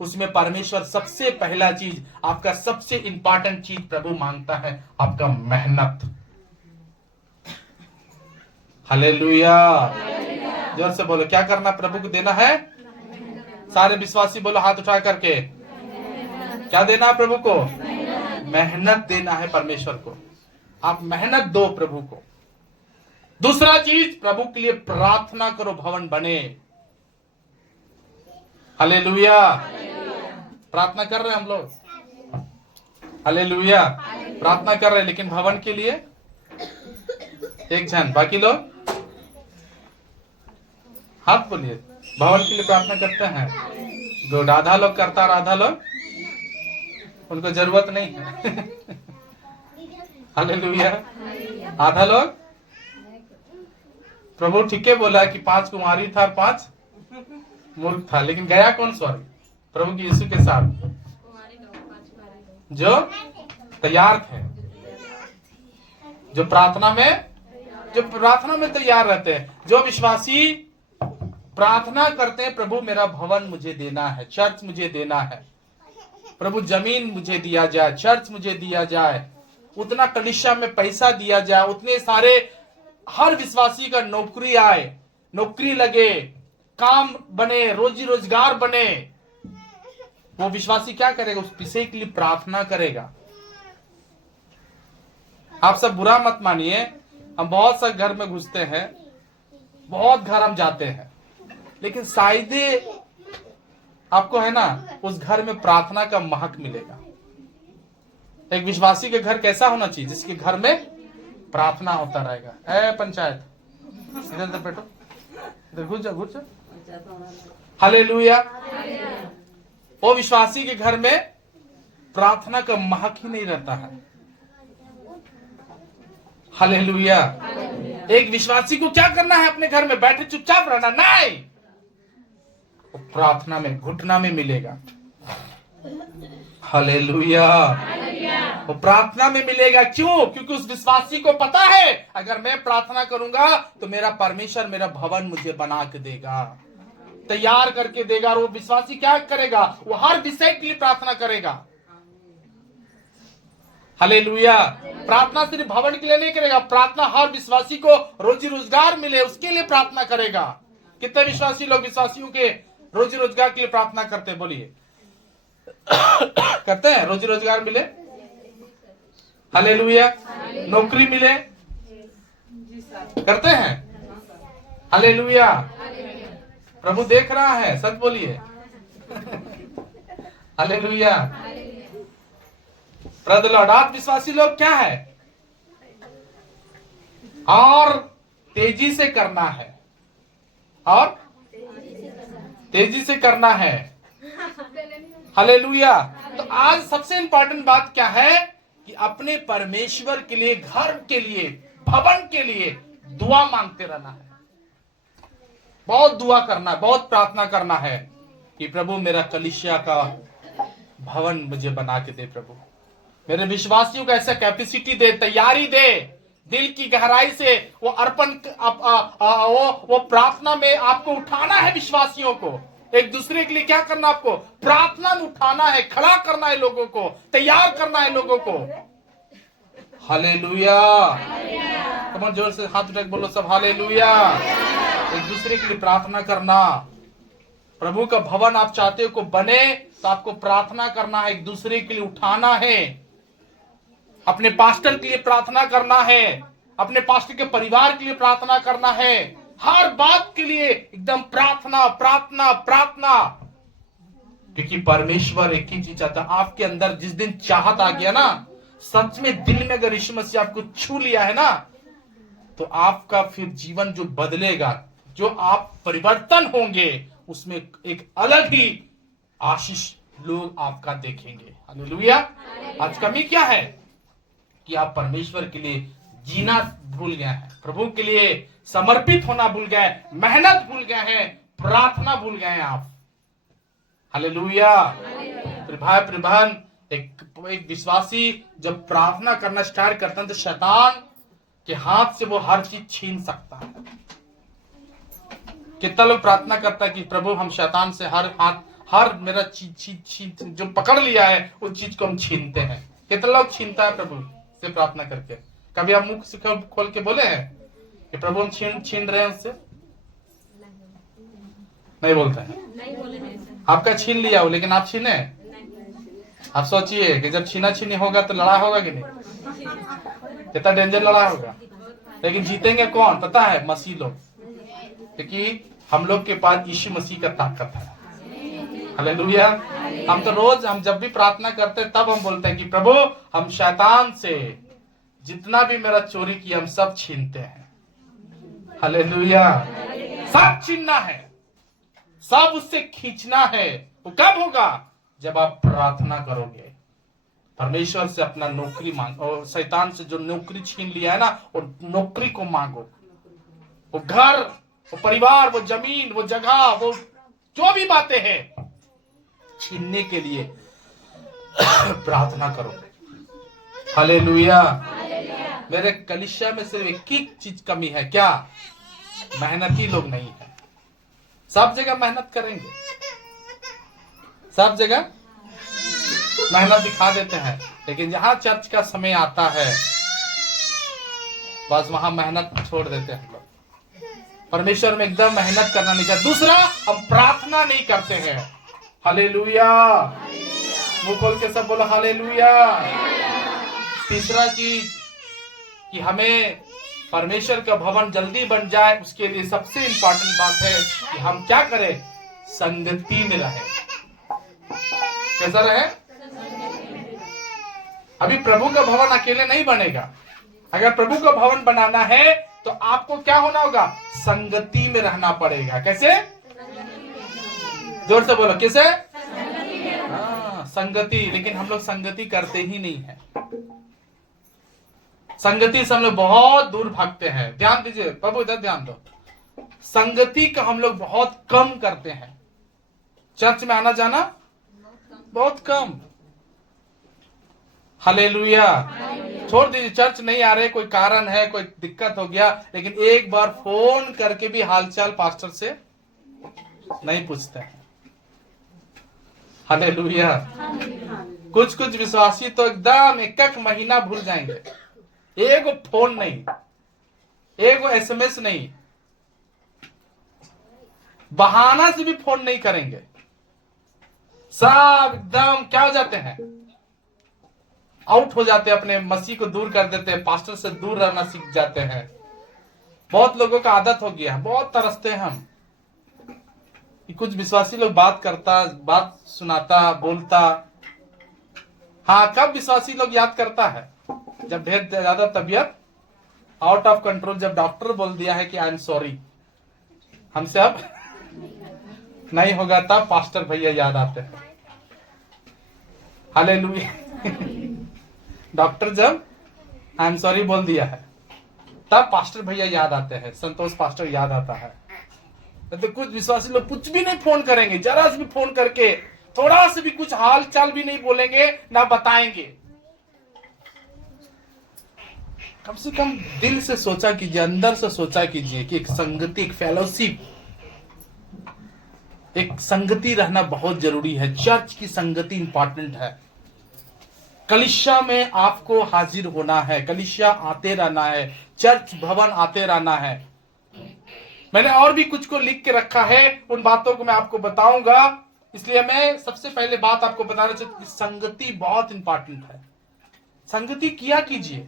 उसमें परमेश्वर सबसे पहला चीज, आपका सबसे इंपॉर्टेंट चीज प्रभु मांगता है, आपका मेहनत। हालेलुया। जोर से बोलो, क्या करना प्रभु को देना है? सारे विश्वासी बोलो हाथ उठा करके, क्या देना है प्रभु को? मेहनत देना है परमेश्वर को। आप मेहनत दो प्रभु को। दूसरा चीज, प्रभु के लिए प्रार्थना करो, भवन बने। हालेलुया। प्रार्थना कर रहे हैं हम लोग, हालेलुया, प्रार्थना कर रहे हैं, लेकिन भवन के लिए एक जन, बाकी लोग हाथ बोलिए। भवन के लिए प्रार्थना करते हैं, जो आधा लोग करता और आधा लोग उनको जरूरत नहीं है। हालेलुया। आधा लोग, प्रभु ठीक है बोला कि 5 कुमारी था और 5 मूर्ख था, लेकिन गया कौन स्वर्ग? प्रभु की यीशु के साथ, जो तैयार थे, जो प्रार्थना में तैयार रहते हैं, जो विश्वासी प्रार्थना करते हैं, प्रभु मेरा भवन मुझे देना है, चर्च मुझे देना है, प्रभु जमीन मुझे दिया जाए, चर्च मुझे दिया जाए, उतना कलीसिया में पैसा दिया जाए, उतने सारे हर विश्वासी का नौकरी आए, नौकरी लगे, काम बने, रोजी रोजगार बने। वो विश्वासी क्या करेगा? उस विषय के लिए प्रार्थना करेगा। आप सब बुरा मत मानिए, हम बहुत से घर में घुसते हैं, बहुत घर हम जाते हैं, लेकिन शायद आपको है ना उस घर में प्रार्थना का महक मिलेगा। एक विश्वासी के घर कैसा होना चाहिए? जिसके घर में प्रार्थना होता रहेगा। ए पंचायत, इधर बैठो, इधर घुस जा। हालेलुया। वो विश्वासी के घर में प्रार्थना का महक ही नहीं रहता है। हालेलुया। एक विश्वासी को क्या करना है? अपने घर में बैठे चुपचाप रहना नहीं, प्रार्थना में, घुटना में मिलेगा। हालेलुया। वो प्रार्थना में मिलेगा। क्यों? क्योंकि उस विश्वासी को पता है अगर मैं प्रार्थना करूंगा तो मेरा परमेश्वर मेरा भवन मुझे बना के देगा, तैयार करके देगा। और वो विश्वासी क्या करेगा? वो हर विषय के लिए प्रार्थना करेगा। हालेलुया। प्रार्थना सिर्फ भवन के लिए नहीं करेगा, प्रार्थना हर विश्वासी को रोजी रोजगार मिले उसके लिए प्रार्थना करेगा। कितने विश्वासी लोग विश्वासियों के रोजी रोजगार के लिए प्रार्थना करते हैं? बोलिए। करते हैं? रोजी रोजगार मिले, हालेलुया, नौकरी मिले, करते हैं? हालेलुया। प्रभु देख रहा है, सच बोलिए। हालेलुया। प्रदलाडात विश्वासी लोग क्या है? और तेजी से करना है, और तेजी से करना है। हालेलुया। तो आज सबसे इंपॉर्टेंट बात क्या है कि अपने परमेश्वर के लिए, घर के लिए, भवन के लिए दुआ मांगते रहना है। बहुत दुआ करना है, बहुत प्रार्थना करना है कि प्रभु मेरा कलीसिया का भवन मुझे बना के दे, प्रभु मेरे विश्वासियों को ऐसा कैपेसिटी दे, तैयारी दे, दिल की गहराई से वो अर्पण, वो प्रार्थना में आपको उठाना है। विश्वासियों को एक दूसरे के लिए क्या करना? आपको प्रार्थना में उठाना है, खड़ा करना है, लोगों को तैयार करना है, लोगों को। हालेलुया। कमर जोर से हाथ उठा के बोलो सब हालेलुया। एक दूसरे के लिए प्रार्थना करना। प्रभु का भवन आप चाहते हो को बने तो आपको प्रार्थना करना है, एक दूसरे के लिए उठाना है, अपने पास्टर के लिए प्रार्थना करना है, अपने पास्टर के परिवार के लिए प्रार्थना करना है, हर बात के लिए एकदम प्रार्थना प्रार्थना प्रार्थना। क्योंकि परमेश्वर एक ही चीज चाहता है, आपके अंदर जिस दिन चाहत आ गया ना, सच में दिल में अगर यीशु मसीह आपको छू लिया है ना, तो आपका फिर जीवन जो बदलेगा, जो आप परिवर्तन होंगे, उसमें एक अलग ही आशीष लोग आपका देखेंगे। हालेलुया। आज कमी क्या है कि आप परमेश्वर के लिए जीना भूल गए हैं, प्रभु के लिए समर्पित होना भूल गए, मेहनत भूल गए हैं, प्रार्थना भूल गए हैं आप। हालेलुया। भाई बहन, एक विश्वासी जब प्रार्थना करना स्टार्ट करता है तो शैतान के हाथ से वो हर चीज छीन सकता है। कितना लोग प्रार्थना करता है कि प्रभु हम शैतान से हर मेरा चीज जो पकड़ लिया है उस चीज को हम छीनते हैं। कितना लोग छीनता है प्रभु से प्रार्थना करके? कभी आप मुख से खोल के बोले हैं कि प्रभु हम छीन रहे हैं उससे? नहीं बोलते हैं। आपका छीन लिया हो लेकिन आप छीने? आप सोचिए कि जब छीना छीनी होगा तो लड़ाई होगा कि नहीं? कितना डेंजर लड़ाई होगा। लेकिन जीतेंगे कौन पता है? मसीह लोग, क्योंकि हम लोग के पास यीशु मसीह का ताकत है। हालेलुया। हम तो रोज हम जब भी प्रार्थना करते हैं तब हम बोलते हैं कि प्रभु हम शैतान से जितना भी मेरा चोरी किया हम सब छीनते हैं। हालेलुया। सब छीनना है, सब उससे खींचना है। वो कब होगा? जब आप प्रार्थना करोगे, परमेश्वर से अपना नौकरी मांगो, और शैतान से जो नौकरी छीन लिया है ना, वो नौकरी को मांगो, वो घर, वो परिवार, वो जमीन, वो जगह, वो जो भी बातें हैं छीनने के लिए प्रार्थना करो। हालेलुया। मेरे कलीसिया में सिर्फ एक ही चीज कमी है, क्या? मेहनती लोग नहीं है। सब जगह मेहनत करेंगे, सब जगह मेहनत दिखा देते हैं, लेकिन जहां चर्च का समय आता है बस वहां मेहनत छोड़ देते हैं। हम लोग परमेश्वर में एकदम मेहनत करना नहीं चाहते। दूसरा, हम प्रार्थना नहीं करते हैं। हालेलुया। मुंह खोल के सब बोलो हालेलुया। तीसरा चीज कि हमें परमेश्वर का भवन जल्दी बन जाए, उसके लिए सबसे इंपॉर्टेंट बात है कि हम क्या करें? संगति में रहें। कैसा रहे? अभी प्रभु का भवन अकेले नहीं बनेगा। अगर प्रभु का भवन बनाना है तो आपको क्या होना होगा? संगति में रहना पड़ेगा। कैसे? जोर से बोलो, कैसे? संगति। लेकिन हम लोग संगति करते ही नहीं है। संगति से हम लोग बहुत दूर भागते हैं। ध्यान दीजिए प्रभु, इधर ध्यान दो। संगति का हम लोग बहुत कम करते हैं। चर्च में आना जाना बहुत कम। हालेलुया। छोड़ दीजिए, चर्च नहीं आ रहे, कोई कारण है, कोई दिक्कत हो गया, लेकिन एक बार फोन करके भी हालचाल पास्टर से नहीं पूछते हैं। हालेलुया। कुछ विश्वासी तो एकदम एक महीना भूल जाएंगे। एगो फोन नहीं, एगो SMS नहीं, बहाना से भी फोन नहीं करेंगे। सब एकदम क्या हो जाते हैं? आउट हो जाते हैं, अपने मसीह को दूर कर देते हैं, पास्टर से दूर रहना सीख जाते हैं। बहुत लोगों का आदत हो गया है, बहुत तरसते हैं हम कि कुछ विश्वासी लोग बात सुनाता, बोलता। हाँ, कब विश्वासी लोग याद करता है? जब ढेर ज्यादा तबीयत आउट ऑफ कंट्रोल, जब डॉक्टर बोल दिया है कि आई एम सॉरी, हमसे अब नहीं होगा, तब पास्टर भैया याद आते हैं। हालेलुया। डॉक्टर जब आई एम सॉरी बोल दिया है तब पास्टर भैया याद आते हैं, संतोष पास्टर याद आता है। तो कुछ विश्वासी लोग कुछ भी नहीं फोन करेंगे, जरा से भी फोन करके थोड़ा से भी कुछ हाल चाल भी नहीं बोलेंगे, ना बताएंगे। कम से कम दिल से सोचा कीजिए, अंदर से सोचा कीजिए कि एक संगति, एक फेलोशिप, एक संगति रहना बहुत जरूरी है। चर्च की संगति इंपॉर्टेंट है। कलीसिया में आपको हाजिर होना है, कलीसिया आते रहना है, चर्च भवन आते रहना है। मैंने और भी कुछ को लिख के रखा है, उन बातों को मैं आपको बताऊंगा। इसलिए मैं सबसे पहले बात आपको बताना चाहता हूं कि संगति बहुत इंपॉर्टेंट है। संगति किया कीजिए,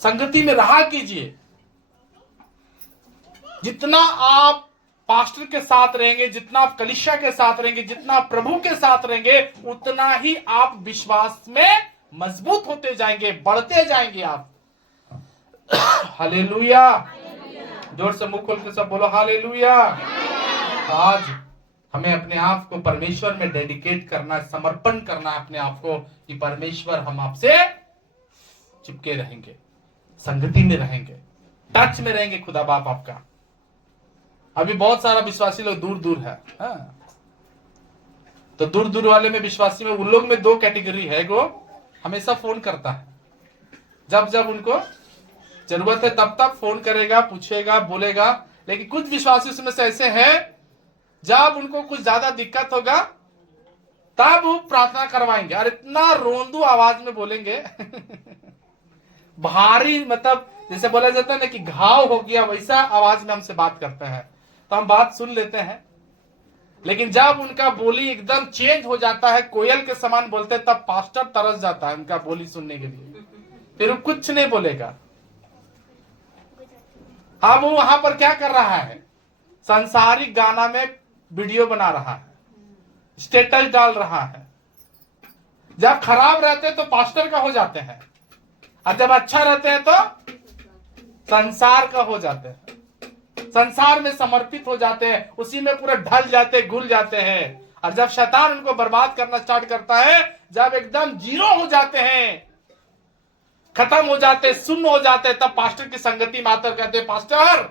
संगति में रहा कीजिए। जितना आप पास्टर के साथ रहेंगे, जितना आप कलीसिया के साथ रहेंगे, जितना आप प्रभु के साथ रहेंगे, उतना ही आप विश्वास में मजबूत होते जाएंगे, बढ़ते जाएंगे आप। हालेलुया। जोर से मुंह खोल के सब बोलो हालेलुया। आज हमें अपने आप को परमेश्वर में डेडिकेट करना है, समर्पण करना है अपने आप को कि परमेश्वर हम आपसे चिपके रहेंगे, संगति में रहेंगे, टच में रहेंगे खुदा बाप आपका। अभी बहुत सारा विश्वासी लोग दूर दूर है, हाँ। तो दूर दूर वाले में विश्वासी में उन लोग में दो कैटेगरी है। वो हमेशा फोन करता है, जब जब उनको जरूरत है तब तब फोन करेगा, पूछेगा, बोलेगा। लेकिन कुछ विश्वासी उसमें से ऐसे हैं, जब उनको कुछ ज्यादा दिक्कत होगा तब वो प्रार्थना करवाएंगे और इतना रोंदू आवाज में बोलेंगे भारी, मतलब जैसे बोला जाता है ना कि घाव हो गया, वैसा आवाज में हमसे बात करते हैं। तो हम बात सुन लेते हैं, लेकिन जब उनका बोली एकदम चेंज हो जाता है, कोयल के समान बोलते हैं, तब पास्टर तरस जाता है उनका बोली सुनने के लिए, फिर वो कुछ नहीं बोलेगा। अब वो वहां पर क्या कर रहा है, सांसारिक गाना में वीडियो बना रहा है, स्टेटस डाल रहा है। जब खराब रहते हैं तो पास्टर का हो जाते हैं, और जब अच्छा रहते हैं तो संसार का हो जाते हैं, संसार में समर्पित हो जाते हैं, उसी में पूरे ढल जाते, घुल जाते हैं। और जब शैतान उनको बर्बाद करना स्टार्ट करता है, जब एकदम जीरो हो जाते हैं, खत्म हो जाते, सुन्न हो जाते, तब पास्टर की संगति में आकर कहते हैं, पास्टर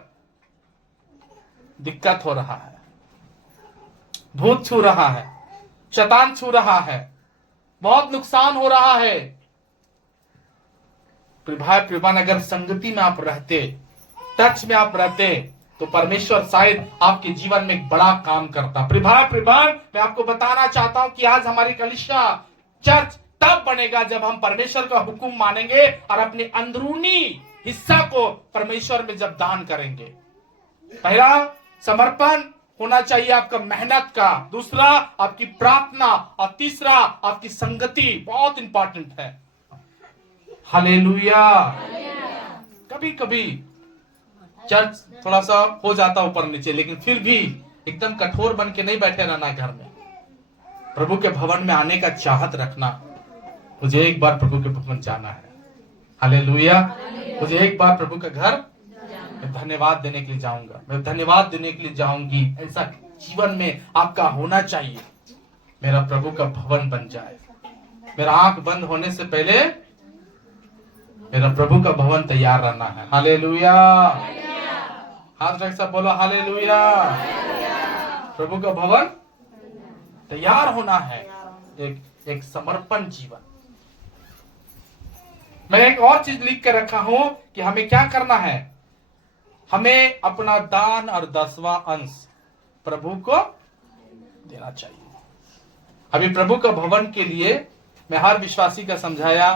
दिक्कत हो रहा है, भूत छू रहा है, शैतान छू रहा है, बहुत नुकसान हो रहा है। भाई प्रियवान, अगर संगति में आप रहते, टच में आप रहते, तो परमेश्वर शायद आपके जीवन में एक बड़ा काम करता। प्रियवान, मैं आपको बताना चाहता हूं कि आज हमारी कलीसिया चर्च तब बनेगा जब हम परमेश्वर का हुक्म मानेंगे और अपने अंदरूनी हिस्सा को परमेश्वर में जब दान करेंगे। पहला समर्पण होना चाहिए आपका मेहनत का, दूसरा आपकी प्रार्थना, और तीसरा आपकी संगति बहुत इंपॉर्टेंट है। हालेलुया। कभी कभी चर्च थोड़ा सा हो जाता ऊपर नीचे, लेकिन फिर भी एकदम कठोर बन के नहीं बैठे रहना घर में। प्रभु के भवन में आने का चाहत रखना। मुझे एक बार प्रभु के भवन जाना है, हालेलुया। मुझे एक बार प्रभु के घर मैं धन्यवाद देने के लिए जाऊंगा, मैं धन्यवाद देने के लिए जाऊंगी। ऐसा जीवन में आपका होना चाहिए, मेरा प्रभु का भवन बन जाए। मेरा आंख बंद होने से पहले मेरा प्रभु का भवन तैयार रहना है। हालेलुया। हाथ रख सब बोलो हालेलुया। प्रभु का भवन तैयार होना है, एक समर्पण जीवन। मैं एक और चीज लिख कर रखा हूं कि हमें क्या करना है, हमें अपना दान और 10वां अंश प्रभु को देना चाहिए। अभी प्रभु का भवन के लिए मैं हर विश्वासी का समझाया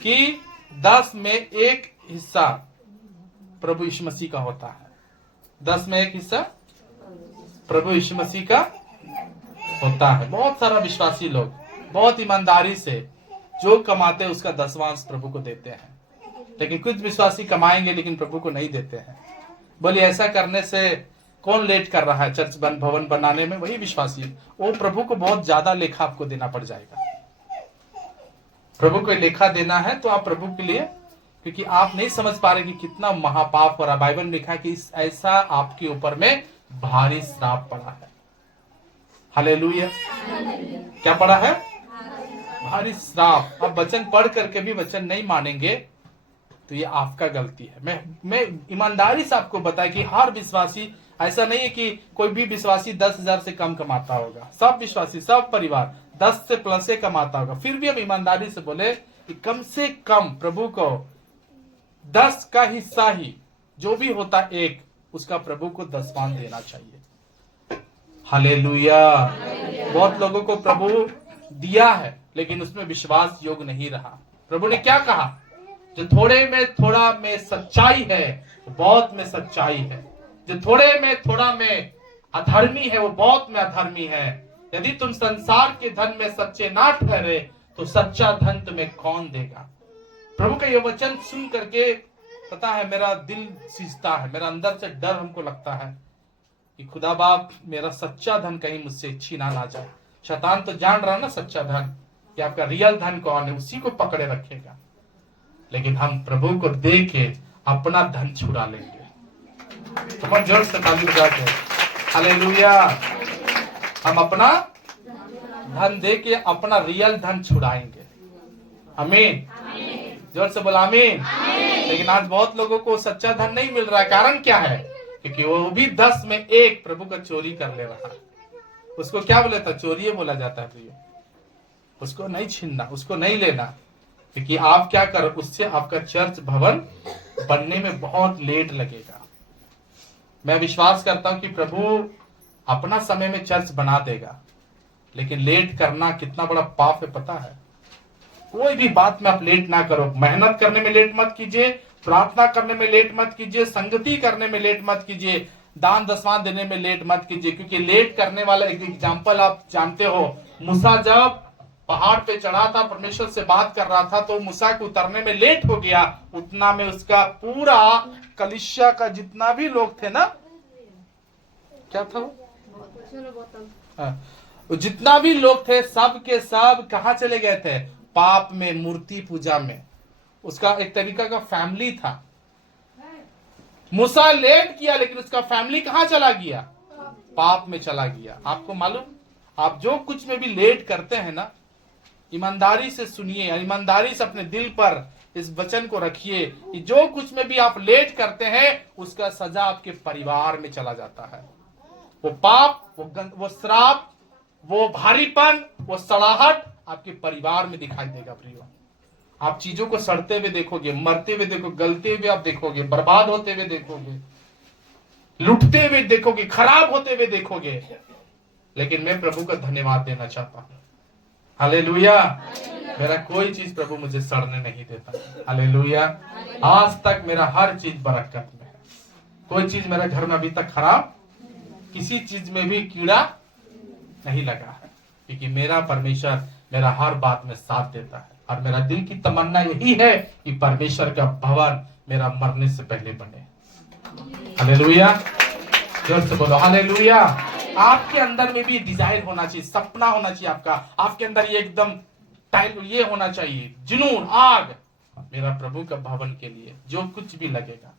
कि 10 में एक हिस्सा प्रभु यीशु मसीह का होता है। 10 में एक हिस्सा प्रभु यीशु मसीह का होता है। बहुत सारा विश्वासी लोग बहुत ईमानदारी से जो कमाते हैं उसका 10वां अंश प्रभु को देते हैं, लेकिन कुछ विश्वासी कमाएंगे लेकिन प्रभु को नहीं देते हैं। बोलिए ऐसा करने से कौन लेट कर रहा है चर्च भवन बनाने में? वही विश्वासी। वो प्रभु को बहुत ज्यादा लेखा आपको देना पड़ जाएगा। प्रभु को लेखा देना है तो आप प्रभु के लिए, क्योंकि आप नहीं समझ पा रहे कि कितना महापाप हो रहा। बाइबल में लिखा है कि ऐसा आपके ऊपर में भारी श्राप पड़ा है। हालेलुया। क्या पड़ा है? भारी श्राप। अब वचन पढ़ करके भी वचन नहीं मानेंगे तो ये आपका गलती है। मैं ईमानदारी से आपको बताया कि हर विश्वासी, ऐसा नहीं है कि कोई भी विश्वासी 10,000 से कम कमाता होगा। सब विश्वासी, सब परिवार 10 से प्लस से कमाता होगा। फिर भी हम ईमानदारी से बोले कि कम से कम प्रभु को 10 का हिस्सा ही जो भी होता एक, उसका प्रभु को 10वां देना चाहिए। हालेलुया। बहुत लोगों को प्रभु दिया है लेकिन उसमें विश्वास योग नहीं रहा। प्रभु ने क्या कहा? जो थोड़े में थोड़ा में सच्चाई है वो बहुत में सच्चाई है, जो थोड़े में थोड़ा में अधर्मी है वो बहुत में अधर्मी है। यदि तुम संसार के धन में सच्चे ना ठहरे तो सच्चा धन तुम्हें कौन देगा? प्रभु का ये वचन सुन करके पता है मेरा दिल सींचता है, मेरा अंदर से डर हमको लगता है कि खुदा बाप मेरा सच्चा धन कहीं मुझसे छीना ना जाए। शैतान तो जान रहा ना सच्चा धन कि आपका रियल धन कौन है, उसी को पकड़े रखेगा। लेकिन हम प्रभु को दे के अपना धन छुड़ा लेंगे। तो हम जोर से ताली बजा के हालेलुया। हम अपना धन दे के अपना रियल धन छुड़ाएंगे। आमीन। जोर से बोला आमीन। लेकिन आज बहुत लोगों को सच्चा धन नहीं मिल रहा है। कारण क्या है? क्योंकि वो भी 10 में 1 प्रभु का चोरी कर ले रहा है। उसको क्या बोला था? चोरी बोला जाता है प्रिय। उसको नहीं छीनना, उसको नहीं लेना, क्योंकि आप क्या कर, उससे आपका चर्च भवन बनने में बहुत लेट लगेगा। मैं विश्वास करता हूं कि प्रभु अपना समय में चर्च बना देगा, लेकिन लेट करना कितना बड़ा पाप है पता है? कोई भी बात में आप लेट ना करो। मेहनत करने में लेट मत कीजिए, प्रार्थना करने में लेट मत कीजिए, संगति करने में लेट मत कीजिए, दान दशवां देने में लेट मत कीजिए। क्योंकि लेट करने वाला एक एग्जाम्पल आप जानते हो, मूसा जब पहाड़ पे चढ़ा था, परमेश्वर से बात कर रहा था, तो मूसा को उतरने में लेट हो गया। उतना में उसका पूरा कलीसिया का जितना भी लोग थे ना, क्या था वो, जितना भी लोग थे सब के सब कहां चले गए थे? पाप में, मूर्ति पूजा में। उसका एक तरीका का फैमिली था। मूसा लेट किया, लेकिन उसका फैमिली कहां चला गया? पाप में चला गया। आपको मालूम, आप जो कुछ में भी लेट करते हैं ना, ईमानदारी से सुनिए, ईमानदारी से अपने दिल पर इस वचन को रखिए कि जो कुछ में भी आप लेट करते हैं, उसका सजा आपके परिवार में चला जाता है। वो पाप, वो श्राप, वो भारीपन, वो सड़ाहट आपके परिवार में दिखाई देगा प्रियो। आप चीजों को सड़ते हुए देखोगे, मरते हुए देखोगे, गलते हुए आप देखोगे, बर्बाद होते हुए देखोगे, लुटते हुए देखोगे, खराब होते हुए देखोगे। लेकिन मैं प्रभु का धन्यवाद देना चाहता हूं। हालेलुया। मेरा कोई चीज प्रभु मुझे सड़ने नहीं देता। हालेलुया। आज तक मेरा हर चीज बरकत में है। कोई चीज मेरे घर में अभी तक खराब, किसी चीज में भी कीड़ा नहीं लगा है, क्योंकि मेरा परमेश्वर मेरा हर बात में साथ देता है। और मेरा दिल की तमन्ना यही है कि परमेश्वर का भवन मेरा मरने से पहले बने। हालेलुया। जोर से बोलो हालेलुया। आपके अंदर में भी डिजायर होना चाहिए, सपना होना चाहिए आपका। आपके अंदर ये एकदम टाइम ये होना चाहिए, जुनून, आग, मेरा प्रभु का भवन के लिए जो कुछ भी लगेगा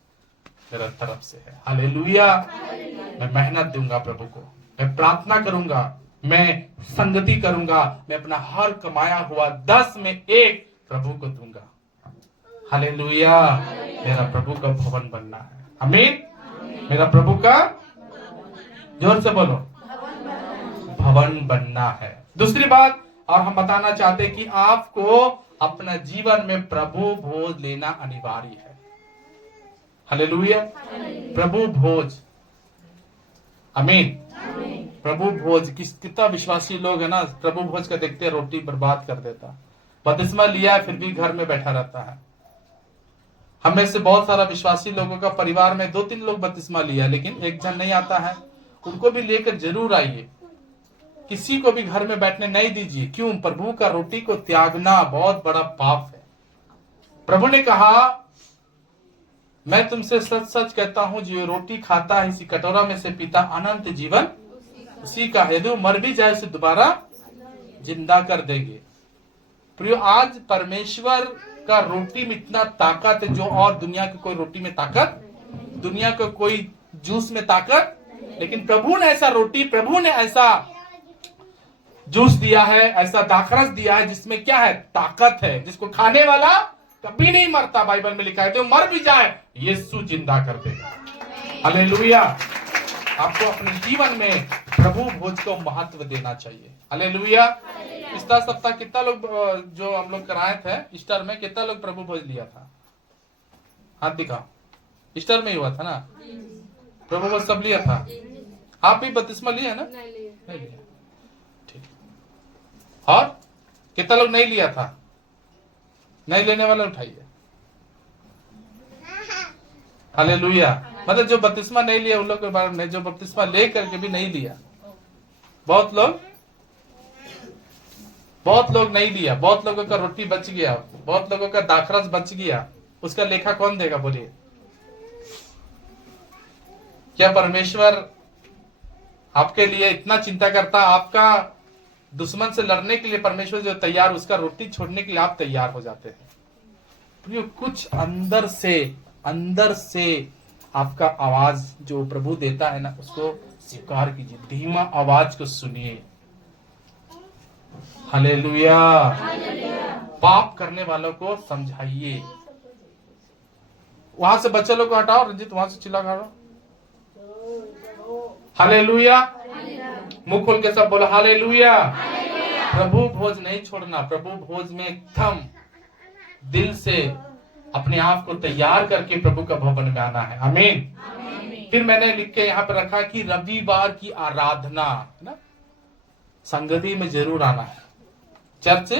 मेरा तरफ से है। हालेलुया। मैं मेहनत दूंगा प्रभु को, मैं प्रार्थना करूंगा, मैं संगति करूंगा, मैं अपना हर कमाया हुआ 10 में 1 प्रभु को दूंगा। हालेलुया। मेरा प्रभु का भवन बनना है। आमीन। मेरा प्रभु का, जोर से बोलो, भवन बनना है। दूसरी बात और हम बताना चाहते हैं कि आपको अपना जीवन में प्रभु भोज लेना अनिवार्य है। हालेलुया। प्रभु भोज, आमीन। प्रभु भोज, कितना विश्वासी लोग है ना, प्रभु भोज का देखते रोटी बर्बाद कर देता। बपतिस्मा लिया फिर भी घर में बैठा रहता है। हमें से बहुत सारा विश्वासी लोगों का परिवार में 2-3 लोग बपतिस्मा लिया, लेकिन एक जन नहीं आता है। उनको भी लेकर जरूर आइए। किसी को भी घर में बैठने नहीं दीजिए। क्यों? प्रभु का रोटी को त्यागना बहुत बड़ा पाप है। प्रभु ने कहा, मैं तुमसे सच सच कहता हूं, जो रोटी खाता है, इसी कटोरा में से पीता, अनंत जीवन उसी का है। यदि वो मर भी जाए उसे दोबारा जिंदा कर देंगे। प्रियो, आज परमेश्वर का रोटी में इतना ताकत है जो और दुनिया की कोई रोटी में ताकत, दुनिया का कोई जूस में ताकत, लेकिन प्रभु ने ऐसा रोटी, प्रभु ने ऐसा जूस दिया है, ऐसा दाखरस दिया है जिसमें क्या है? ताकत है, जिसको खाने वाला कभी नहीं मरता। बाइबल में लिखा है, तो मर भी जाए यीशु जिंदा कर देगा। हालेलुया। आपको अपने जीवन में प्रभु भोज को महत्व देना चाहिए। हालेलुया। पिछला सप्ताह कितना लोग जो हम लोग कराए थे ईस्टर में, कितना लोग प्रभु भोज लिया था? हाथ दिखाओ। ईस्टर में ही हुआ था ना प्रभु भोज, सब लिया था। आप भी बपतिस्मा लिए है ना? नहीं लिया। ठीक। और कितना लोग नहीं लिया था? नहीं लेने वाले उठाइए। हालेलुया। मतलब जो बपतिस्मा नहीं लिया उन लोग के बारे में, जो बपतिस्मा ले करके भी नहीं लिया, बहुत लोग नहीं लिया। बहुत लोगों का रोटी बच गया, बहुत लोगों का दाखरस बच गया। उसका लेखा कौन देगा? बोलिए। क्या परमेश्वर आपके लिए इतना चिंता करता, आपका दुश्मन से लड़ने के लिए परमेश्वर जो तैयार, उसका रोटी छोड़ने के लिए आप तैयार हो जाते हैं। कुछ अंदर से आपका आवाज जो प्रभु देता है ना, उसको स्वीकार कीजिए, धीमा आवाज को सुनिए। हालेलुया। पाप करने वालों को समझाइए। वहां से बच्चे लोग को हटाओ, रंजित वहां से चिल्ला करो हालेलुया। मुंह खोल के सब बोलो हालेलुया। प्रभु भोज नहीं छोड़ना, प्रभु भोज में एकदम दिल से अपने आप को तैयार करके प्रभु का भवन में आना है। आमीन। फिर मैंने लिख के यहाँ पर रखा कि रविवार की आराधना ना संगति में जरूर आना है। चर्च,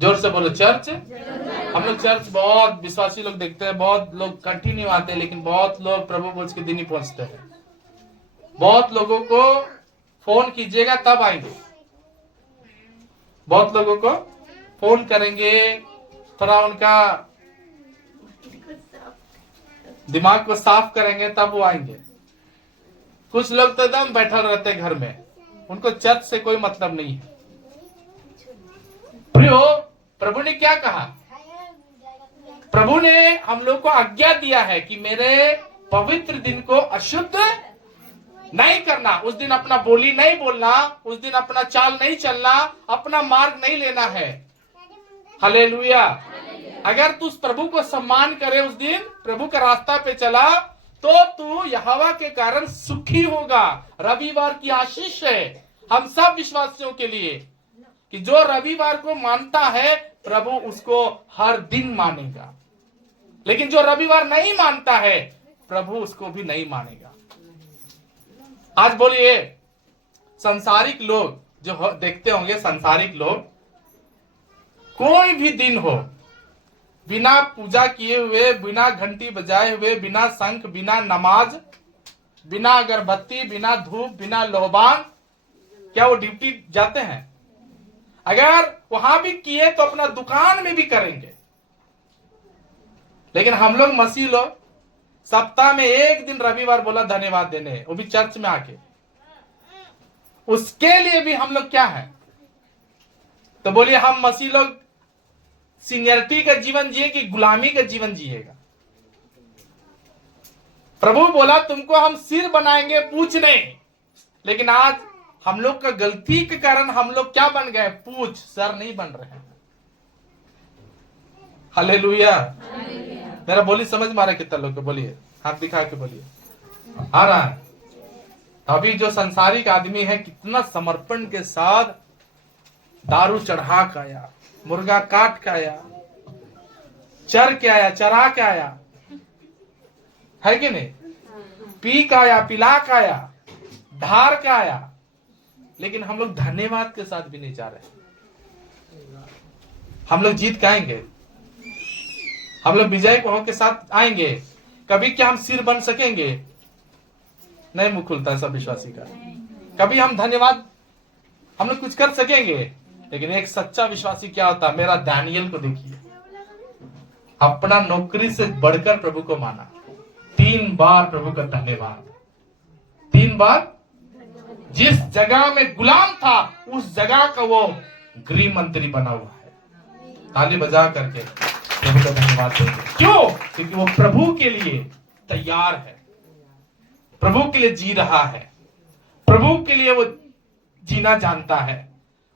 जोर से बोलो चर्च। हम लोग चर्च बहुत विश्वासी लोग देखते हैं, बहुत लोग कंटिन्यू आते हैं, लेकिन बहुत लोग प्रभु भोज के दिन ही पहुंचते हैं। बहुत लोगों को फोन कीजिएगा तब आएंगे, बहुत लोगों को फोन करेंगे, थोड़ा उनका दिमाग को साफ करेंगे तब वो आएंगे। कुछ लोग तो एकदम बैठल रहते हैं घर में, उनको चर्च से कोई मतलब नहीं है। प्रियो, प्रभु ने क्या कहा? प्रभु ने हम लोग को आज्ञा दिया है कि मेरे पवित्र दिन को अशुद्ध नहीं करना। उस दिन अपना बोली नहीं बोलना, उस दिन अपना चाल नहीं चलना, अपना मार्ग नहीं लेना है। हालेलुया। अगर तू उस प्रभु को सम्मान करे, उस दिन प्रभु का रास्ता पे चला, तो तू यहोवा के कारण सुखी होगा। रविवार की आशीष है हम सब विश्वासियों के लिए कि जो रविवार को मानता है प्रभु उसको हर दिन मानेगा, लेकिन जो रविवार नहीं मानता है प्रभु उसको भी नहीं मानेगा। आज बोलिए, संसारिक लोग जो देखते होंगे, संसारिक लोग कोई भी दिन हो, बिना पूजा किए हुए, बिना घंटी बजाए हुए, बिना शंख, बिना नमाज, बिना अगरबत्ती, बिना धूप, बिना लोबान, क्या वो ड्यूटी जाते हैं? अगर वहां भी किए तो अपना दुकान में भी करेंगे। लेकिन हम लोग मसीह लोग सप्ताह में एक दिन रविवार बोला धन्यवाद देने, वो भी चर्च में आके, उसके लिए भी हम लोग क्या है? तो बोलिए, हम मसीह लोग सीनियरिटी का जीवन जिए कि गुलामी का जीवन जिएगा? प्रभु बोला तुमको हम सिर बनाएंगे, पूछ नहीं। लेकिन आज हम लोग का गलती के कारण हम लोग क्या बन गए? पूछ, सर नहीं बन रहे हैं। हालेलुया। मेरा बोली समझ मारे कितना लोग को? बोलिए, हाथ दिखा के बोलिए, आ रहा है? अभी जो संसारिक आदमी है कितना समर्पण के साथ दारू चढ़ा के आया, मुर्गा काट के आया, चर के आया, चरा के आया, है कि नहीं? पी का आया, पिला का आया, ढार का आया, लेकिन हम लोग धन्यवाद के साथ भी नहीं जा रहे। हम लोग जीत के आएंगे, हम लोग विजय को के साथ आएंगे। कभी क्या हम सिर बन सकेंगे? नहीं मुंह खुलता है सब विश्वासी का। कभी हम धन्यवाद हम लोग कुछ कर सकेंगे? लेकिन एक सच्चा विश्वासी क्या होता? मेरा दानियल को देखिए, अपना नौकरी से बढ़कर प्रभु को माना, 3 बार प्रभु का धन्यवाद, 3 बार जिस जगह में गुलाम था उस जगह का वो गृह मंत्री बना हुआ है। ताली बजा करके प्रभु का धन्यवाद देंगे। क्यों? क्योंकि वो प्रभु के लिए तैयार है, प्रभु के लिए जी रहा है, प्रभु के लिए वो जीना जानता है।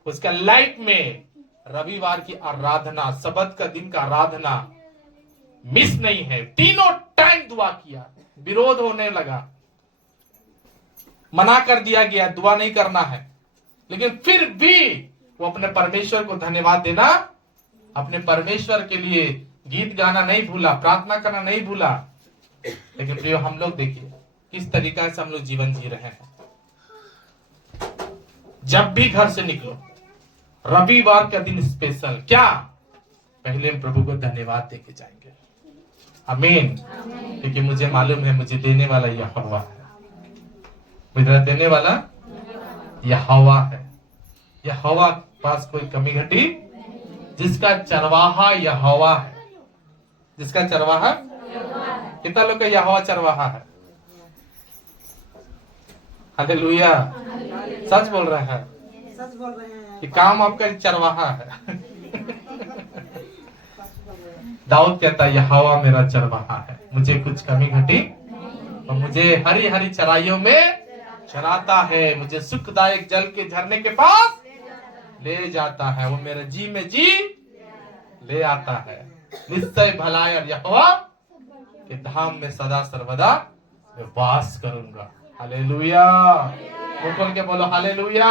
उसका लाइफ में रविवार की आराधना, सब्त का दिन का आराधना मिस नहीं है। तीनों टाइम दुआ किया, विरोध होने लगा, मना कर दिया गया, दुआ नहीं करना है, लेकिन फिर भी वो अपने परमेश्वर को धन्यवाद देना, अपने परमेश्वर के लिए गीत गाना नहीं भूला, प्रार्थना करना नहीं भूला। लेकिन प्रियो, हम लोग देखिए किस तरीका से हम लोग जीवन जी रहे हैं। जब भी घर से निकलो, रविवार का दिन स्पेशल, क्या पहले हम प्रभु को धन्यवाद देके जाएंगे। आमीन। क्योंकि मुझे मालूम है मुझे देने वाला यहोवा है, मुझे देने वाला यहोवा है। यहोवा पास कोई कमी घटी, जिसका चरवाहा यहोवा है, जिसका चरवाहा, कितना लोग का यहोवा चरवाहा है? हालेलुया। सच बोल रहे हैं सच बोल रहे हैं। कि काम आपका एक चरवाहा है। दाऊद कहता है यहोवा मेरा चरवाहा है, मुझे कुछ कमी घटी और मुझे हरी हरी चराइयों में चराता है, मुझे सुखदायक जल के झरने के पास ले जाता है, वो मेरे जी में जी ले आता है। निश्चय भलाई और यहोवा के धाम में सदा सर्वदा मैं वास करूंगा। हालेलुया। वो बोल के बोलो हालेलुया।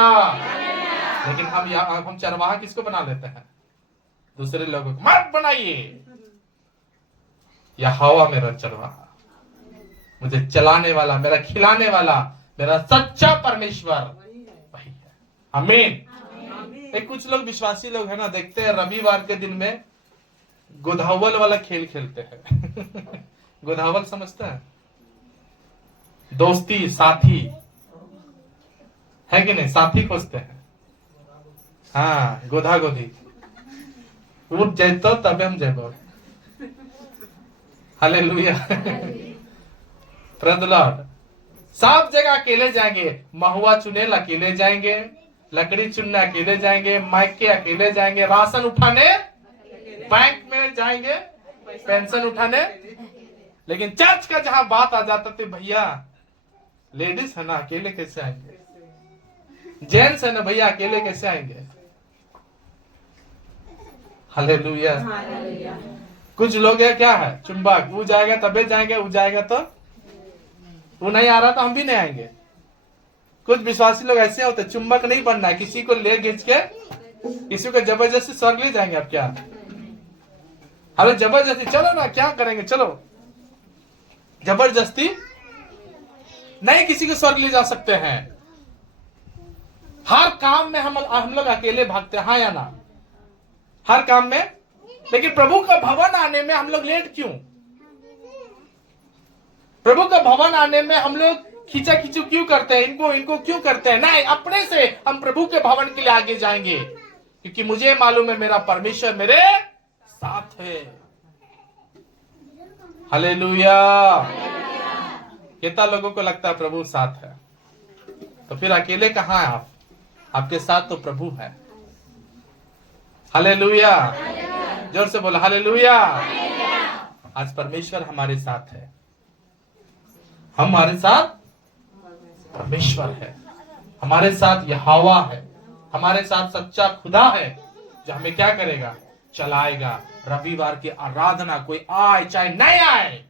लेकिन हम चरवाहा किसको बना लेते हैं? दूसरे लोगों को मत बनाइए। यहोवा मेरा चरवाहा, मुझे चलाने वाला, मेरा खिलाने वाला, मेरा सच्चा परमेश्वर वही है। आमीन। एक कुछ लोग विश्वासी लोग है ना, देखते हैं रविवार के दिन में गोधावल वाला खेल खेलते हैं। गोधावल समझते हैं? दोस्ती, साथी है कि नहीं? साथी खोजते हैं। हाँ, गोधा गोधी उठ जैतो तबे हम जैबो। हालेलुया। Praise the Lord. सब जगह अकेले जाएंगे, महुआ चुनेल अकेले जाएंगे, लकड़ी चुनने अकेले जाएंगे, मायके अकेले जाएंगे, राशन उठाने बैंक में जाएंगे, पेंशन उठाने। लेकिन चर्च का जहां बात आ जाता तो भैया लेडीज है ना, अकेले कैसे आएंगे? जेंट्स है ना भैया, अकेले कैसे आएंगे? हालेलुया। कुछ लोग है क्या है, चुंबक, वो जाएगा तबे जाएंगे, वो जाएगा तो वो नहीं आ रहा तो हम भी नहीं आएंगे। कुछ विश्वासी लोग ऐसे होते, चुंबक नहीं बनना है, किसी को ले खींच के किसी को जबरदस्ती स्वर्ग ले जाएंगे। आप क्या, अरे जबरदस्ती चलो ना, क्या करेंगे, चलो। जबरदस्ती नहीं किसी को स्वर्ग ले जा सकते हैं। हर काम में हम लोग अकेले भागते हैं, हाँ या ना? हर काम में। लेकिन प्रभु का भवन आने में हम लोग लेट क्यों? प्रभु का भवन आने में हम लोग खींचा खींचू क्यों करते हैं? इनको क्यों करते हैं? नहीं, अपने से हम प्रभु के भवन के लिए आगे जाएंगे, क्योंकि मुझे मालूम है मेरा परमेश्वर मेरे साथ है। हालेलुया। कितना लोगों को लगता है प्रभु साथ है, तो फिर अकेले कहां है आप? आपके साथ तो प्रभु है। हालेलुया। जोर से बोला हालेलुया। आज परमेश्वर हमारे साथ है, हमारे साथ परमेश्वर है, हमारे साथ यहोवा है, हमारे साथ सच्चा खुदा है, जो हमें क्या करेगा? चलाएगा। रविवार की आराधना कोई आए चाहे नहीं आए,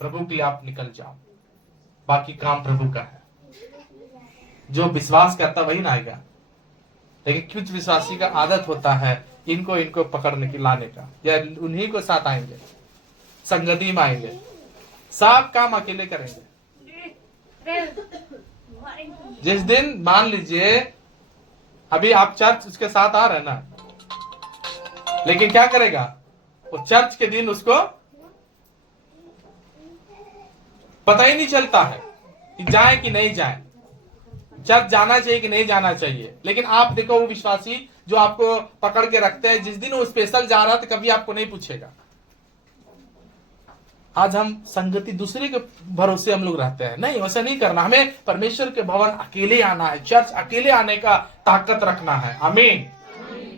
प्रभु के लिए आप निकल जाओ, बाकी काम प्रभु का है। जो विश्वास करता वही ना आएगा। लेकिन कुछ विश्वासी का आदत होता है इनको पकड़ने की, लाने का, या उन्हीं को साथ आएंगे, संगति में आएंगे, सब काम अकेले करेंगे। जिस दिन मान लीजिए अभी आप चर्च उसके साथ आ रहे हैं ना, लेकिन क्या करेगा वो? चर्च के दिन उसको पता ही नहीं चलता है कि जाए कि नहीं जाए, चर्च जाना चाहिए कि नहीं जाना चाहिए। लेकिन आप देखो वो विश्वासी जो आपको पकड़ के रखते हैं, जिस दिन वो स्पेशल जा रहा था कभी आपको नहीं पूछेगा। आज हम संगति दूसरे के भरोसे हम लोग रहते हैं। नहीं, वैसा नहीं करना। हमें परमेश्वर के भवन अकेले आना है, चर्च अकेले आने का ताकत रखना है। आमीन।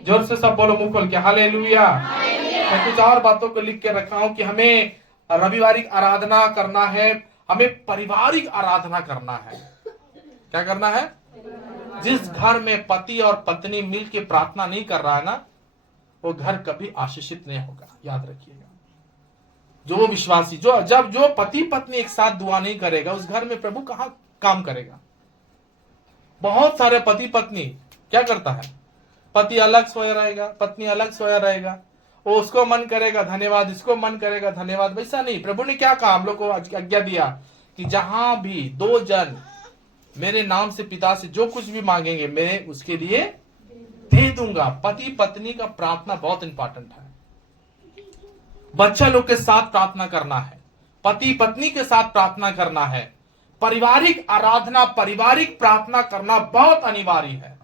जोर से सब बोलो, मुंह खोल के हालेलुया। मैं कुछ और बातों को लिख के रखा हूं कि हमें रविवारिक आराधना करना है, हमें पारिवारिक आराधना करना है। क्या करना है? जिस घर में पति और पत्नी मिल के प्रार्थना नहीं कर रहा है ना, वो घर कभी आशीषित नहीं होगा। याद रखिएगा। जो विश्वासी जो पति पत्नी एक साथ दुआ नहीं करेगा, उस घर में प्रभु कहां काम करेगा? बहुत सारे पति पत्नी क्या करता है, पति अलग सोया रहेगा, पत्नी अलग सोया रहेगा, वो उसको मन करेगा धन्यवाद, इसको मन करेगा धन्यवाद। वैसा नहीं। प्रभु ने क्या कहा? हम लोग को आज्ञा दिया कि जहां भी दो जन मेरे नाम से पिता से जो कुछ भी मांगेंगे मैं उसके लिए दे दूंगा। पति पत्नी का प्रार्थना बहुत इंपॉर्टेंट है। बच्चा लोग के साथ प्रार्थना करना है, पति पत्नी के साथ प्रार्थना करना है, पारिवारिक आराधना, पारिवारिक प्रार्थना करना बहुत अनिवार्य है।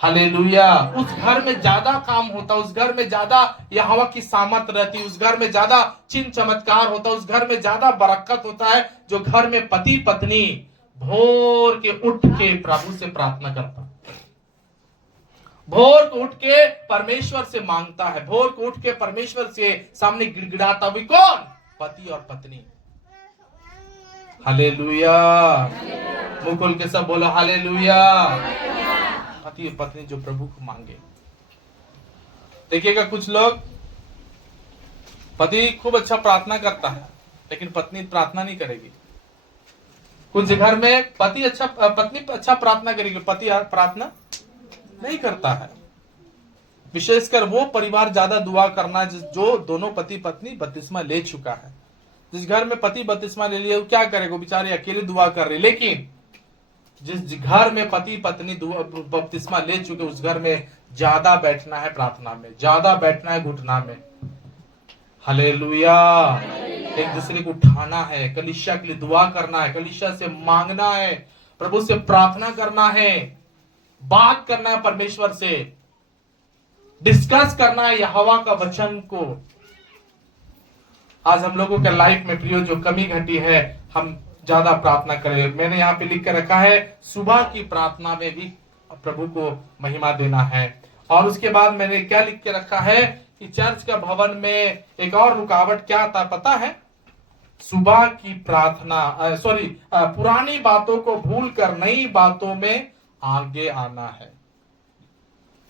हालेलुया। उस घर में ज्यादा काम होता, उस घर में ज्यादा यहोवा की सामर्थ रहती, उस घर में ज्यादा चिन्ह चमत्कार होता, उस घर में ज्यादा बरकत होता है जो घर में पति पत्नी भोर के उठ के प्रभु से प्रार्थना करता, भोर को उठ के परमेश्वर से मांगता है, भोर को उठ के परमेश्वर से सामने गिड़गिड़ाता भी कौन? पति और पत्नी। हालेलुया, मुंह खोल के सब बोलो हालेलुया। पति और पत्नी जो प्रभु को मांगे। देखिएगा कुछ लोग, पति खूब अच्छा प्रार्थना करता है लेकिन पत्नी प्रार्थना नहीं करेगी। कुछ घर में पत्नी अच्छा प्रार्थना करेगी, पति प्रार्थना नहीं करता है। विशेषकर वो परिवार ज्यादा दुआ करना जो दोनों पति पत्नी बपतिस्मा ले चुका है। जिस घर में पति बपतिस्मा ले लिया वो क्या करेगा, बेचारे अकेले दुआ कर रहे। लेकिन जिस घर में पति पत्नी बपतिस्मा ले चुके उस घर में ज्यादा बैठना है प्रार्थना में, ज्यादा बैठना है घुटना में। हालेलुया। एक दूसरे को उठाना है, कलीसिया के लिए दुआ करना है, कलीसिया से मांगना है, प्रभु से प्रार्थना करना है, बात करना है परमेश्वर से, डिस्कस करना है यहोवा का वचन को। आज हम लोगों के लाइफ में प्रियो जो कमी घटी है, हम ज्यादा प्रार्थना करें। मैंने यहाँ पे लिख कर रखा है सुबह की प्रार्थना में भी प्रभु को महिमा देना है। और उसके बाद मैंने क्या लिख के रखा है कि चर्च का भवन में एक और रुकावट क्या था पता है? सुबह की प्रार्थना, पुरानी बातों को भूलकर नई बातों में आगे आना है।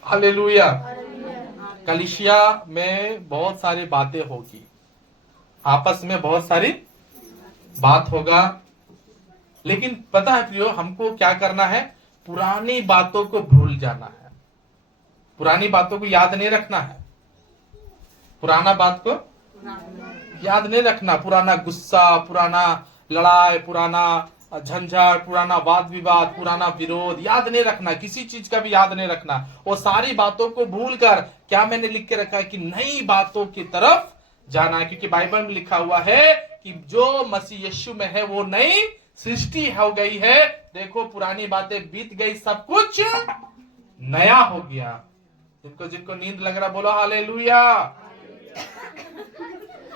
हालेलुया। कलीसिया में बहुत सारी बातें होगी, आपस में बहुत सारी बात होगा, लेकिन पता है प्रियो हमको क्या करना है? पुरानी बातों को भूल जाना है, पुरानी बातों को याद नहीं रखना है, पुराना बात को याद नहीं रखना। पुराना गुस्सा, पुराना लड़ाई, पुराना झंझट, पुराना वाद विवाद, पुराना विरोध याद नहीं रखना, किसी चीज का भी याद नहीं रखना। वो सारी बातों को भूलकर क्या मैंने लिख के रखा है कि नई बातों की तरफ जाना है। क्योंकि बाइबल में लिखा हुआ है कि जो मसीह यीशु में है वो नई सृष्टि हो गई है। देखो पुरानी बातें बीत गई, सब कुछ नया हो गया। जिनको जिनको नींद लग रहा बोलो हालेलुया।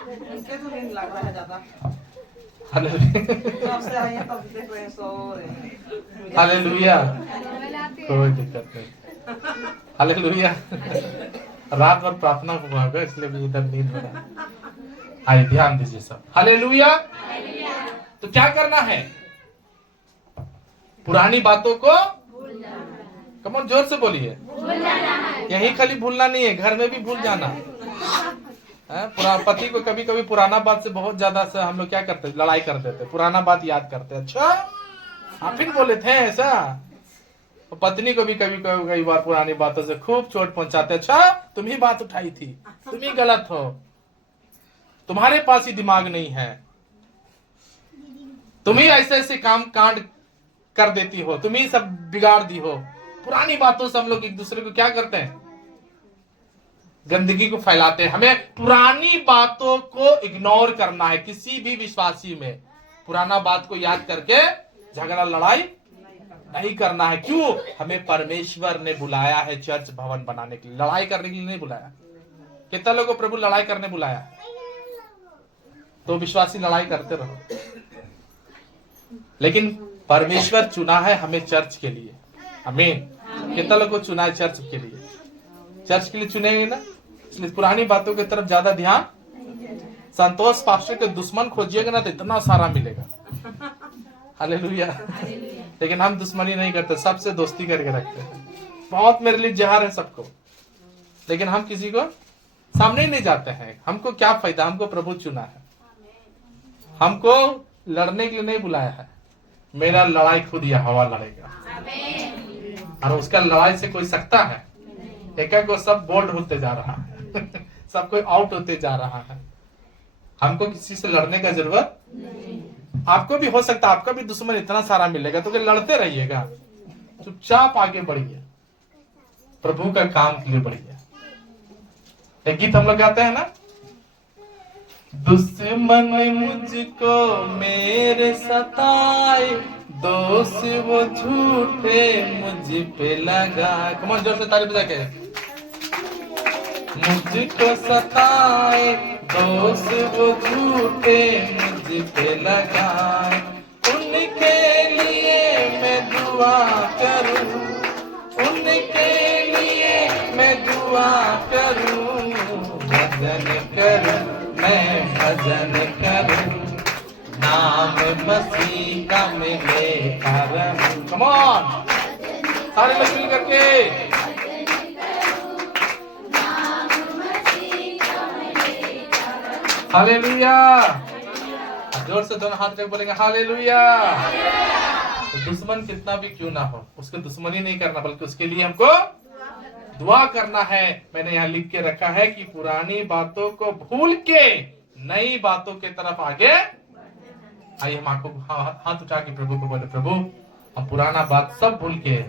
उनके तो नींद लग रहा है ज्यादा। हालेलुया, कोई दिक्कत नहीं। हालेलुया। रात भर प्रार्थना हुआ होगा इसलिए भी इधर नींद हो रहा है। आइए ध्यान दीजिए सब। हालेलुया। तो क्या करना है? पुरानी बातों को कमोन जोर से बोलिए। यही खाली भूलना नहीं है, घर में भी भूल जाना। पति को कभी कभी पुराना बात से बहुत ज्यादा से हम लोग क्या करते, लड़ाई कर देते, पुराना बात याद करते। अच्छा आप ही बोले थे ऐसा। पत्नी को भी कभी कई बार पुरानी बातों से खूब चोट पहुंचाते। अच्छा तुम ही बात उठाई थी, तुम ही गलत हो, तुम्हारे पास ही दिमाग नहीं है, तुम ही ऐसे ऐसे काम कांड कर देती हो, तुम ही सब बिगाड़ दी हो। पुरानी बातों से हम लोग एक दूसरे को क्या करते हैं? गंदगी को फैलाते हैं। हमें पुरानी बातों को इग्नोर करना है। किसी भी विश्वासी में पुराना बात को याद करके झगड़ा लड़ाई नहीं करना है। क्यों? हमें परमेश्वर ने बुलाया है चर्च भवन बनाने के लिए, लड़ाई करने के लिए नहीं बुलाया। कितना लोगों को प्रभु लड़ाई करने बुलाया? तो विश्वासी लड़ाई करते रहो, लेकिन परमेश्वर चुना है हमें चर्च के लिए। आमीन। कितना लोगों को चुना है चर्च के लिए? चर्च के लिए चुनेंगे ना, इसलिए पुरानी बातों की तरफ ज्यादा ध्यान। संतोष पास्टर के दुश्मन खोजिएगा ना तो इतना सारा मिलेगा। हालेलुया। लेकिन हम दुश्मनी नहीं करते, सबसे दोस्ती करके रखते हैं। बहुत मेरे लिए जहर है सबको, लेकिन हम किसी को सामने ही नहीं जाते हैं। हमको क्या फायदा? हमको प्रभु चुना है, हमको लड़ने के लिए नहीं बुलाया है। मेरा लड़ाई खुद यहोवा लड़ेगा, और उसका लड़ाई से कोई सकता है? एक को सब बोल्ड होते जा रहा है सब कोई आउट होते जा रहा है। हमको किसी से लड़ने का जरूरत नहीं। आपको भी हो सकता है, आपका भी दुश्मन इतना सारा मिलेगा, तो लड़ते रहिएगा, चुपचाप आगे बढ़िए, प्रभु का काम के लिए बढ़िए। एक गीत हम लोग गाते हैं ना, दुश्मन मुझको मेरे सताए, दोष वो झूठे मुझ पे लगा। कमाल जोर से ताली बजा के। मुझको सताए, दोष वो झूठे मुझ पे लगाए, उनके लिए दुआ करूं, उनके लिए मैं दुआ करूं, भजन करूं, मैं भजन करूं, नाम मसीह का मिले करम। कम ऑन सारे लोग मिल करके हालेलुया। जोर से दोनों हाथ रख बोलेंगे हालेलुया। तो दुश्मन कितना भी क्यों ना हो, उसको दुश्मनी नहीं करना, बल्कि उसके लिए हमको दुआ करना है। मैंने यहाँ लिख के रखा है कि पुरानी बातों को भूल के नई बातों के तरफ आगे आइए। हम आपको हाथ उठा के प्रभु को बोले, प्रभु हम पुराना बात सब भूल के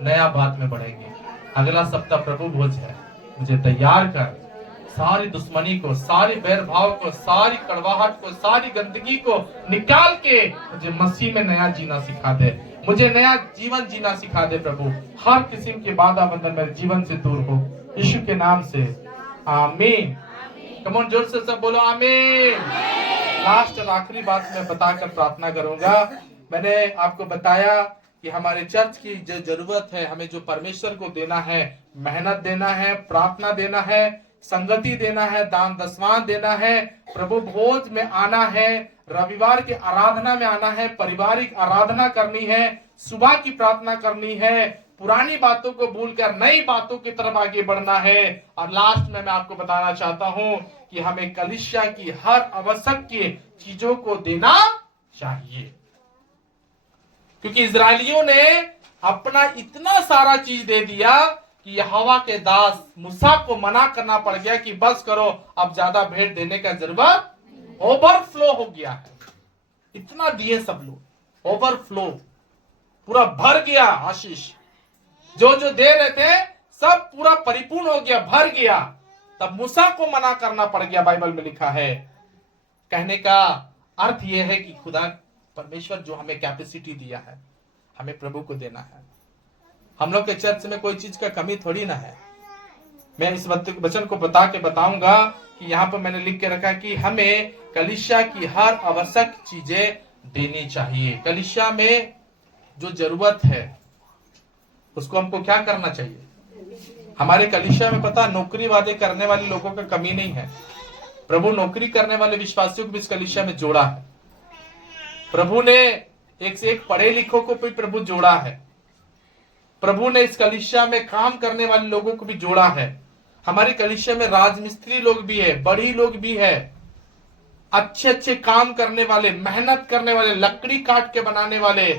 नया बात में बढ़ेंगे। अगला सप्ताह प्रभु भोज है, मुझे तैयार कर, सारी दुश्मनी को, सारी बैर भाव को, सारी कड़वाहट को, सारी गंदगी को निकाल के मुझे मसीह में नया जीना सिखा दे, मुझे नया जीवन जीना सिखा दे प्रभु। हर किस्म के बाधा बंधन मेरे जीवन से दूर हो, यीशु के नाम से आमीन। कम ऑन जोर से सब बोलो आमीन। लास्ट और आखिरी बात मैं बताकर प्रार्थना करूंगा। मैंने आपको बताया कि हमारे चर्च की जो जरूरत है, हमें जो परमेश्वर को देना है, मेहनत देना है, प्रार्थना देना है, संगति देना है, दान दशवान देना है, प्रभु भोज में आना है, रविवार के आराधना में आना है, पारिवारिक आराधना करनी है, सुबह की प्रार्थना करनी है, पुरानी बातों को भूलकर नई बातों की तरफ आगे बढ़ना है। और लास्ट में मैं आपको बताना चाहता हूं कि हमें कलीसिया की हर आवश्यक की चीजों को देना चाहिए, क्योंकि इजरायलियों ने अपना इतना सारा चीज दे दिया कि यहोवा के दास मूसा को मना करना पड़ गया कि बस करो, अब ज्यादा भेंट देने का जरूरत, ओवरफ्लो हो गया है। इतना दिए सब लोग, ओवरफ्लो पूरा भर गया। आशीष जो जो दे रहे थे सब पूरा परिपूर्ण हो गया, भर गया। तब मूसा को मना करना पड़ गया, बाइबल में लिखा है। कहने का अर्थ यह है कि खुदा परमेश्वर जो हमें कैपेसिटी दिया है, हमें प्रभु को देना है। हम लोग के चर्च में कोई चीज का कमी थोड़ी ना है। मैं इस वचन को बता के बताऊंगा कि यहाँ पर मैंने लिख के रखा कि हमें कलीसिया की हर आवश्यक चीजें देनी चाहिए। कलीसिया में जो जरूरत है उसको हमको क्या करना चाहिए। हमारे कलीसिया में पता, नौकरी वादे करने वाले लोगों का कमी नहीं है। प्रभु नौकरी करने वाले विश्वासियों को भी इस कलीसिया में जोड़ा है। प्रभु ने एक से एक पढ़े लिखों को भी प्रभु जोड़ा है। प्रभु ने इस कलीसिया में काम करने वाले लोगों को भी जोड़ा है। हमारे कलीसिया में राजमिस्त्री लोग भी है, बड़ी लोग भी है, अच्छे अच्छे काम करने वाले, मेहनत करने वाले, लकड़ी काट के बनाने वाले,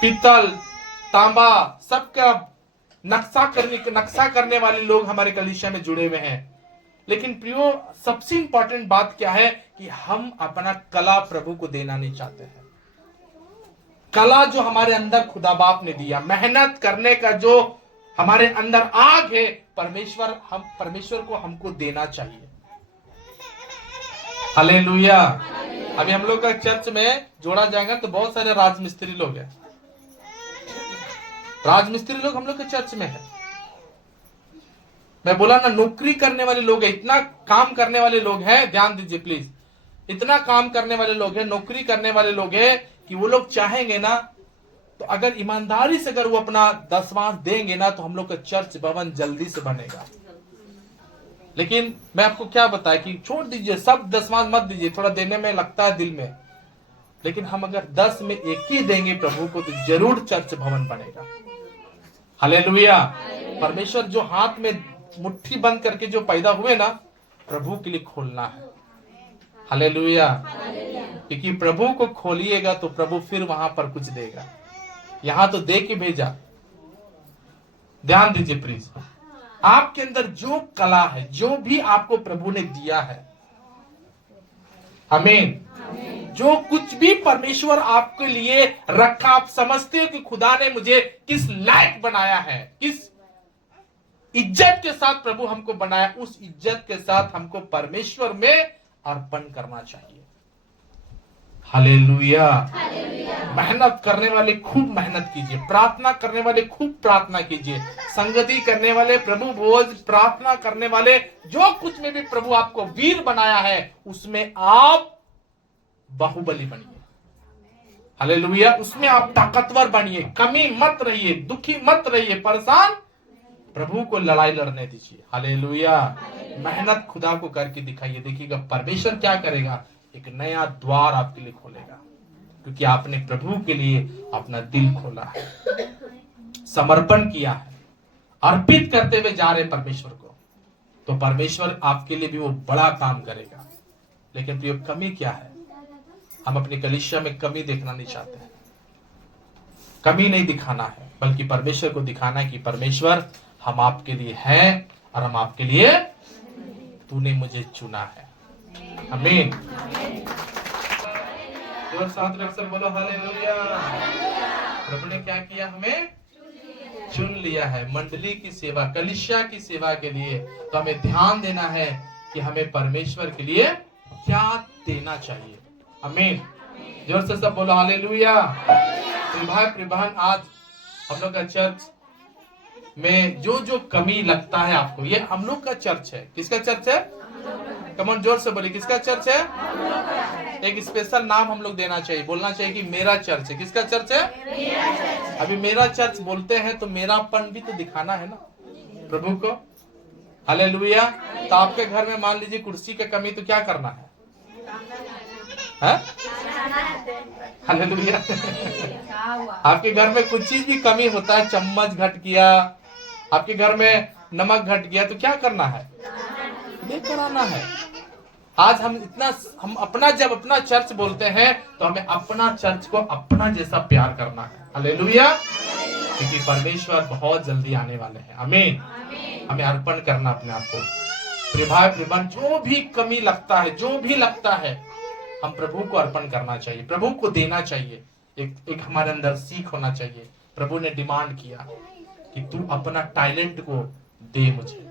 पीतल तांबा सबका नक्शा करने वाले लोग हमारे कलीसिया में जुड़े हुए हैं। लेकिन प्रियो, सबसे इंपॉर्टेंट बात क्या है कि हम अपना कला प्रभु को देना नहीं चाहते हैं। कला जो हमारे अंदर खुदा बाप ने दिया, मेहनत करने का जो हमारे अंदर आग है, परमेश्वर को हमको देना चाहिए। हालेलुया। अभी हम लोग का चर्च में जोड़ा जाएगा तो बहुत सारे राजमिस्त्री लोग हैं। राजमिस्त्री लोग हम लोग के चर्च में है। मैं बोला ना, नौकरी करने वाले लोग हैं, इतना काम करने वाले लोग हैं। ध्यान दीजिए प्लीज, इतना काम करने वाले लोग हैं, नौकरी करने वाले लोग हैं कि वो लोग चाहेंगे ना तो अगर ईमानदारी से अगर वो अपना दशवांश देंगे ना तो हम लोग का चर्च भवन जल्दी से बनेगा। लेकिन मैं आपको क्या बताया कि छोड़ दीजिए, सब दशवांश मत दीजिए, थोड़ा देने में लगता है दिल में, लेकिन हम अगर 10 में 1 ही देंगे प्रभु को तो जरूर चर्च भवन बनेगा। हालेलुया। परमेश्वर जो हाथ में मुट्ठी बंद करके जो पैदा हुए ना, प्रभु के लिए खोलना है। हालेलुया। क्योंकि प्रभु को खोलिएगा तो प्रभु फिर वहां पर कुछ देगा। यहां तो दे के भेजा। ध्यान दीजिए प्लीज, आपके अंदर जो कला है, जो भी आपको प्रभु ने दिया है, आमीन, जो कुछ भी परमेश्वर आपके लिए रखा, आप समझते हो कि खुदा ने मुझे किस लायक बनाया है, किस इज्जत के साथ प्रभु हमको बनाया, उस इज्जत के साथ हमको परमेश्वर में अर्पण करना चाहिए। हालेलुया। मेहनत करने वाले खूब मेहनत कीजिए, प्रार्थना करने वाले खूब प्रार्थना कीजिए, संगति करने वाले, प्रभु भोज प्रार्थना करने वाले, जो कुछ में भी प्रभु आपको वीर बनाया है उसमें आप बाहुबली बनिए। हालेलुया। उसमें आप ताकतवर बनिए, कमी मत रहिए, दुखी मत रहिए, परेशान प्रभु को लड़ाई लड़ने दीजिए। हालेलुया। मेहनत खुदा को करके दिखाइए, देखिएगा परमेश्वर क्या करेगा, एक नया द्वार आपके लिए खोलेगा, क्योंकि आपने प्रभु के लिए अपना दिल खोला है, समर्पण किया है, अर्पित करते हुए जा रहे परमेश्वर को, तो परमेश्वर आपके लिए भी वो बड़ा काम करेगा। लेकिन प्रिय, कमी क्या है? हम अपनी कलीसिया में कमी देखना नहीं चाहते हैं, कमी नहीं दिखाना है, बल्कि परमेश्वर को दिखाना है कि परमेश्वर हम आपके लिए हैं और हम आपके लिए, तूने मुझे चुना है। आमीन। और साथ अक्सर बोलो हालेलुया। प्रभु ने क्या किया? हमें चुन लिया है मंडली की सेवा, कलीसिया की सेवा के लिए। तो हमें ध्यान देना है कि हमें परमेश्वर के लिए क्या देना चाहिए। आमीन। जोर से सब बोलो हालेलुया। भाई प्रिबहन, आज हम लोग का चर्च में जो जो कमी लगता है आपको, ये हम लोग का चर्च है। किसका चर्च है? कमन जोर से बोलिए, किसका चर्च है? एक स्पेशल नाम हम लोग देना चाहिए, बोलना चाहिए कि मेरा चर्च है। किसका चर्च है? अभी मेरा चर्च बोलते हैं तो मेरापन भी तो दिखाना है ना प्रभु को। हालेलुया। तो आपके घर में मान लीजिए कुर्सी की कमी, तो क्या करना है? हालेलुया। आपके घर में कुछ चीज भी कमी होता है, चम्मच घट गया, आपके घर में नमक घट गया, तो क्या करना है? लेकर आना है। आज हम अपना जब अपना चर्च बोलते हैं तो हमें अपना चर्च को अपना जैसा प्यार करना है। हालेलुया। क्योंकि परमेश्वर बहुत जल्दी आने वाले हैं। आमीन। हमें अर्पण करना अपने आप को। प्रिय भाई प्रिय बहन, जो भी कमी लगता है, जो भी लगता है, हम प्रभु को अर्पण करना चाहिए, प्रभु को देना चाहिए। एक हमारे अंदर सीख होना चाहिए। प्रभु ने डिमांड किया कि तू अपना टैलेंट को दे मुझे,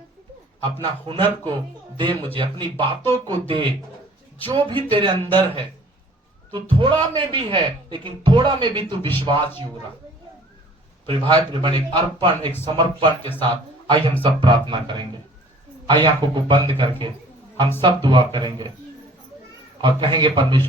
अपना हुनर को दे मुझे, अपनी बातों को दे, जो भी तेरे अंदर है। तू थोड़ा में भी है, लेकिन थोड़ा में भी तू विश्वास योग्य। प्रिय भाई प्रिय बहन, एक अर्पण, एक समर्पण के साथ आइए हम सब प्रार्थना करेंगे। आइए आंखों को बंद करके हम सब दुआ करेंगे और कहेंगे, परमेश्वर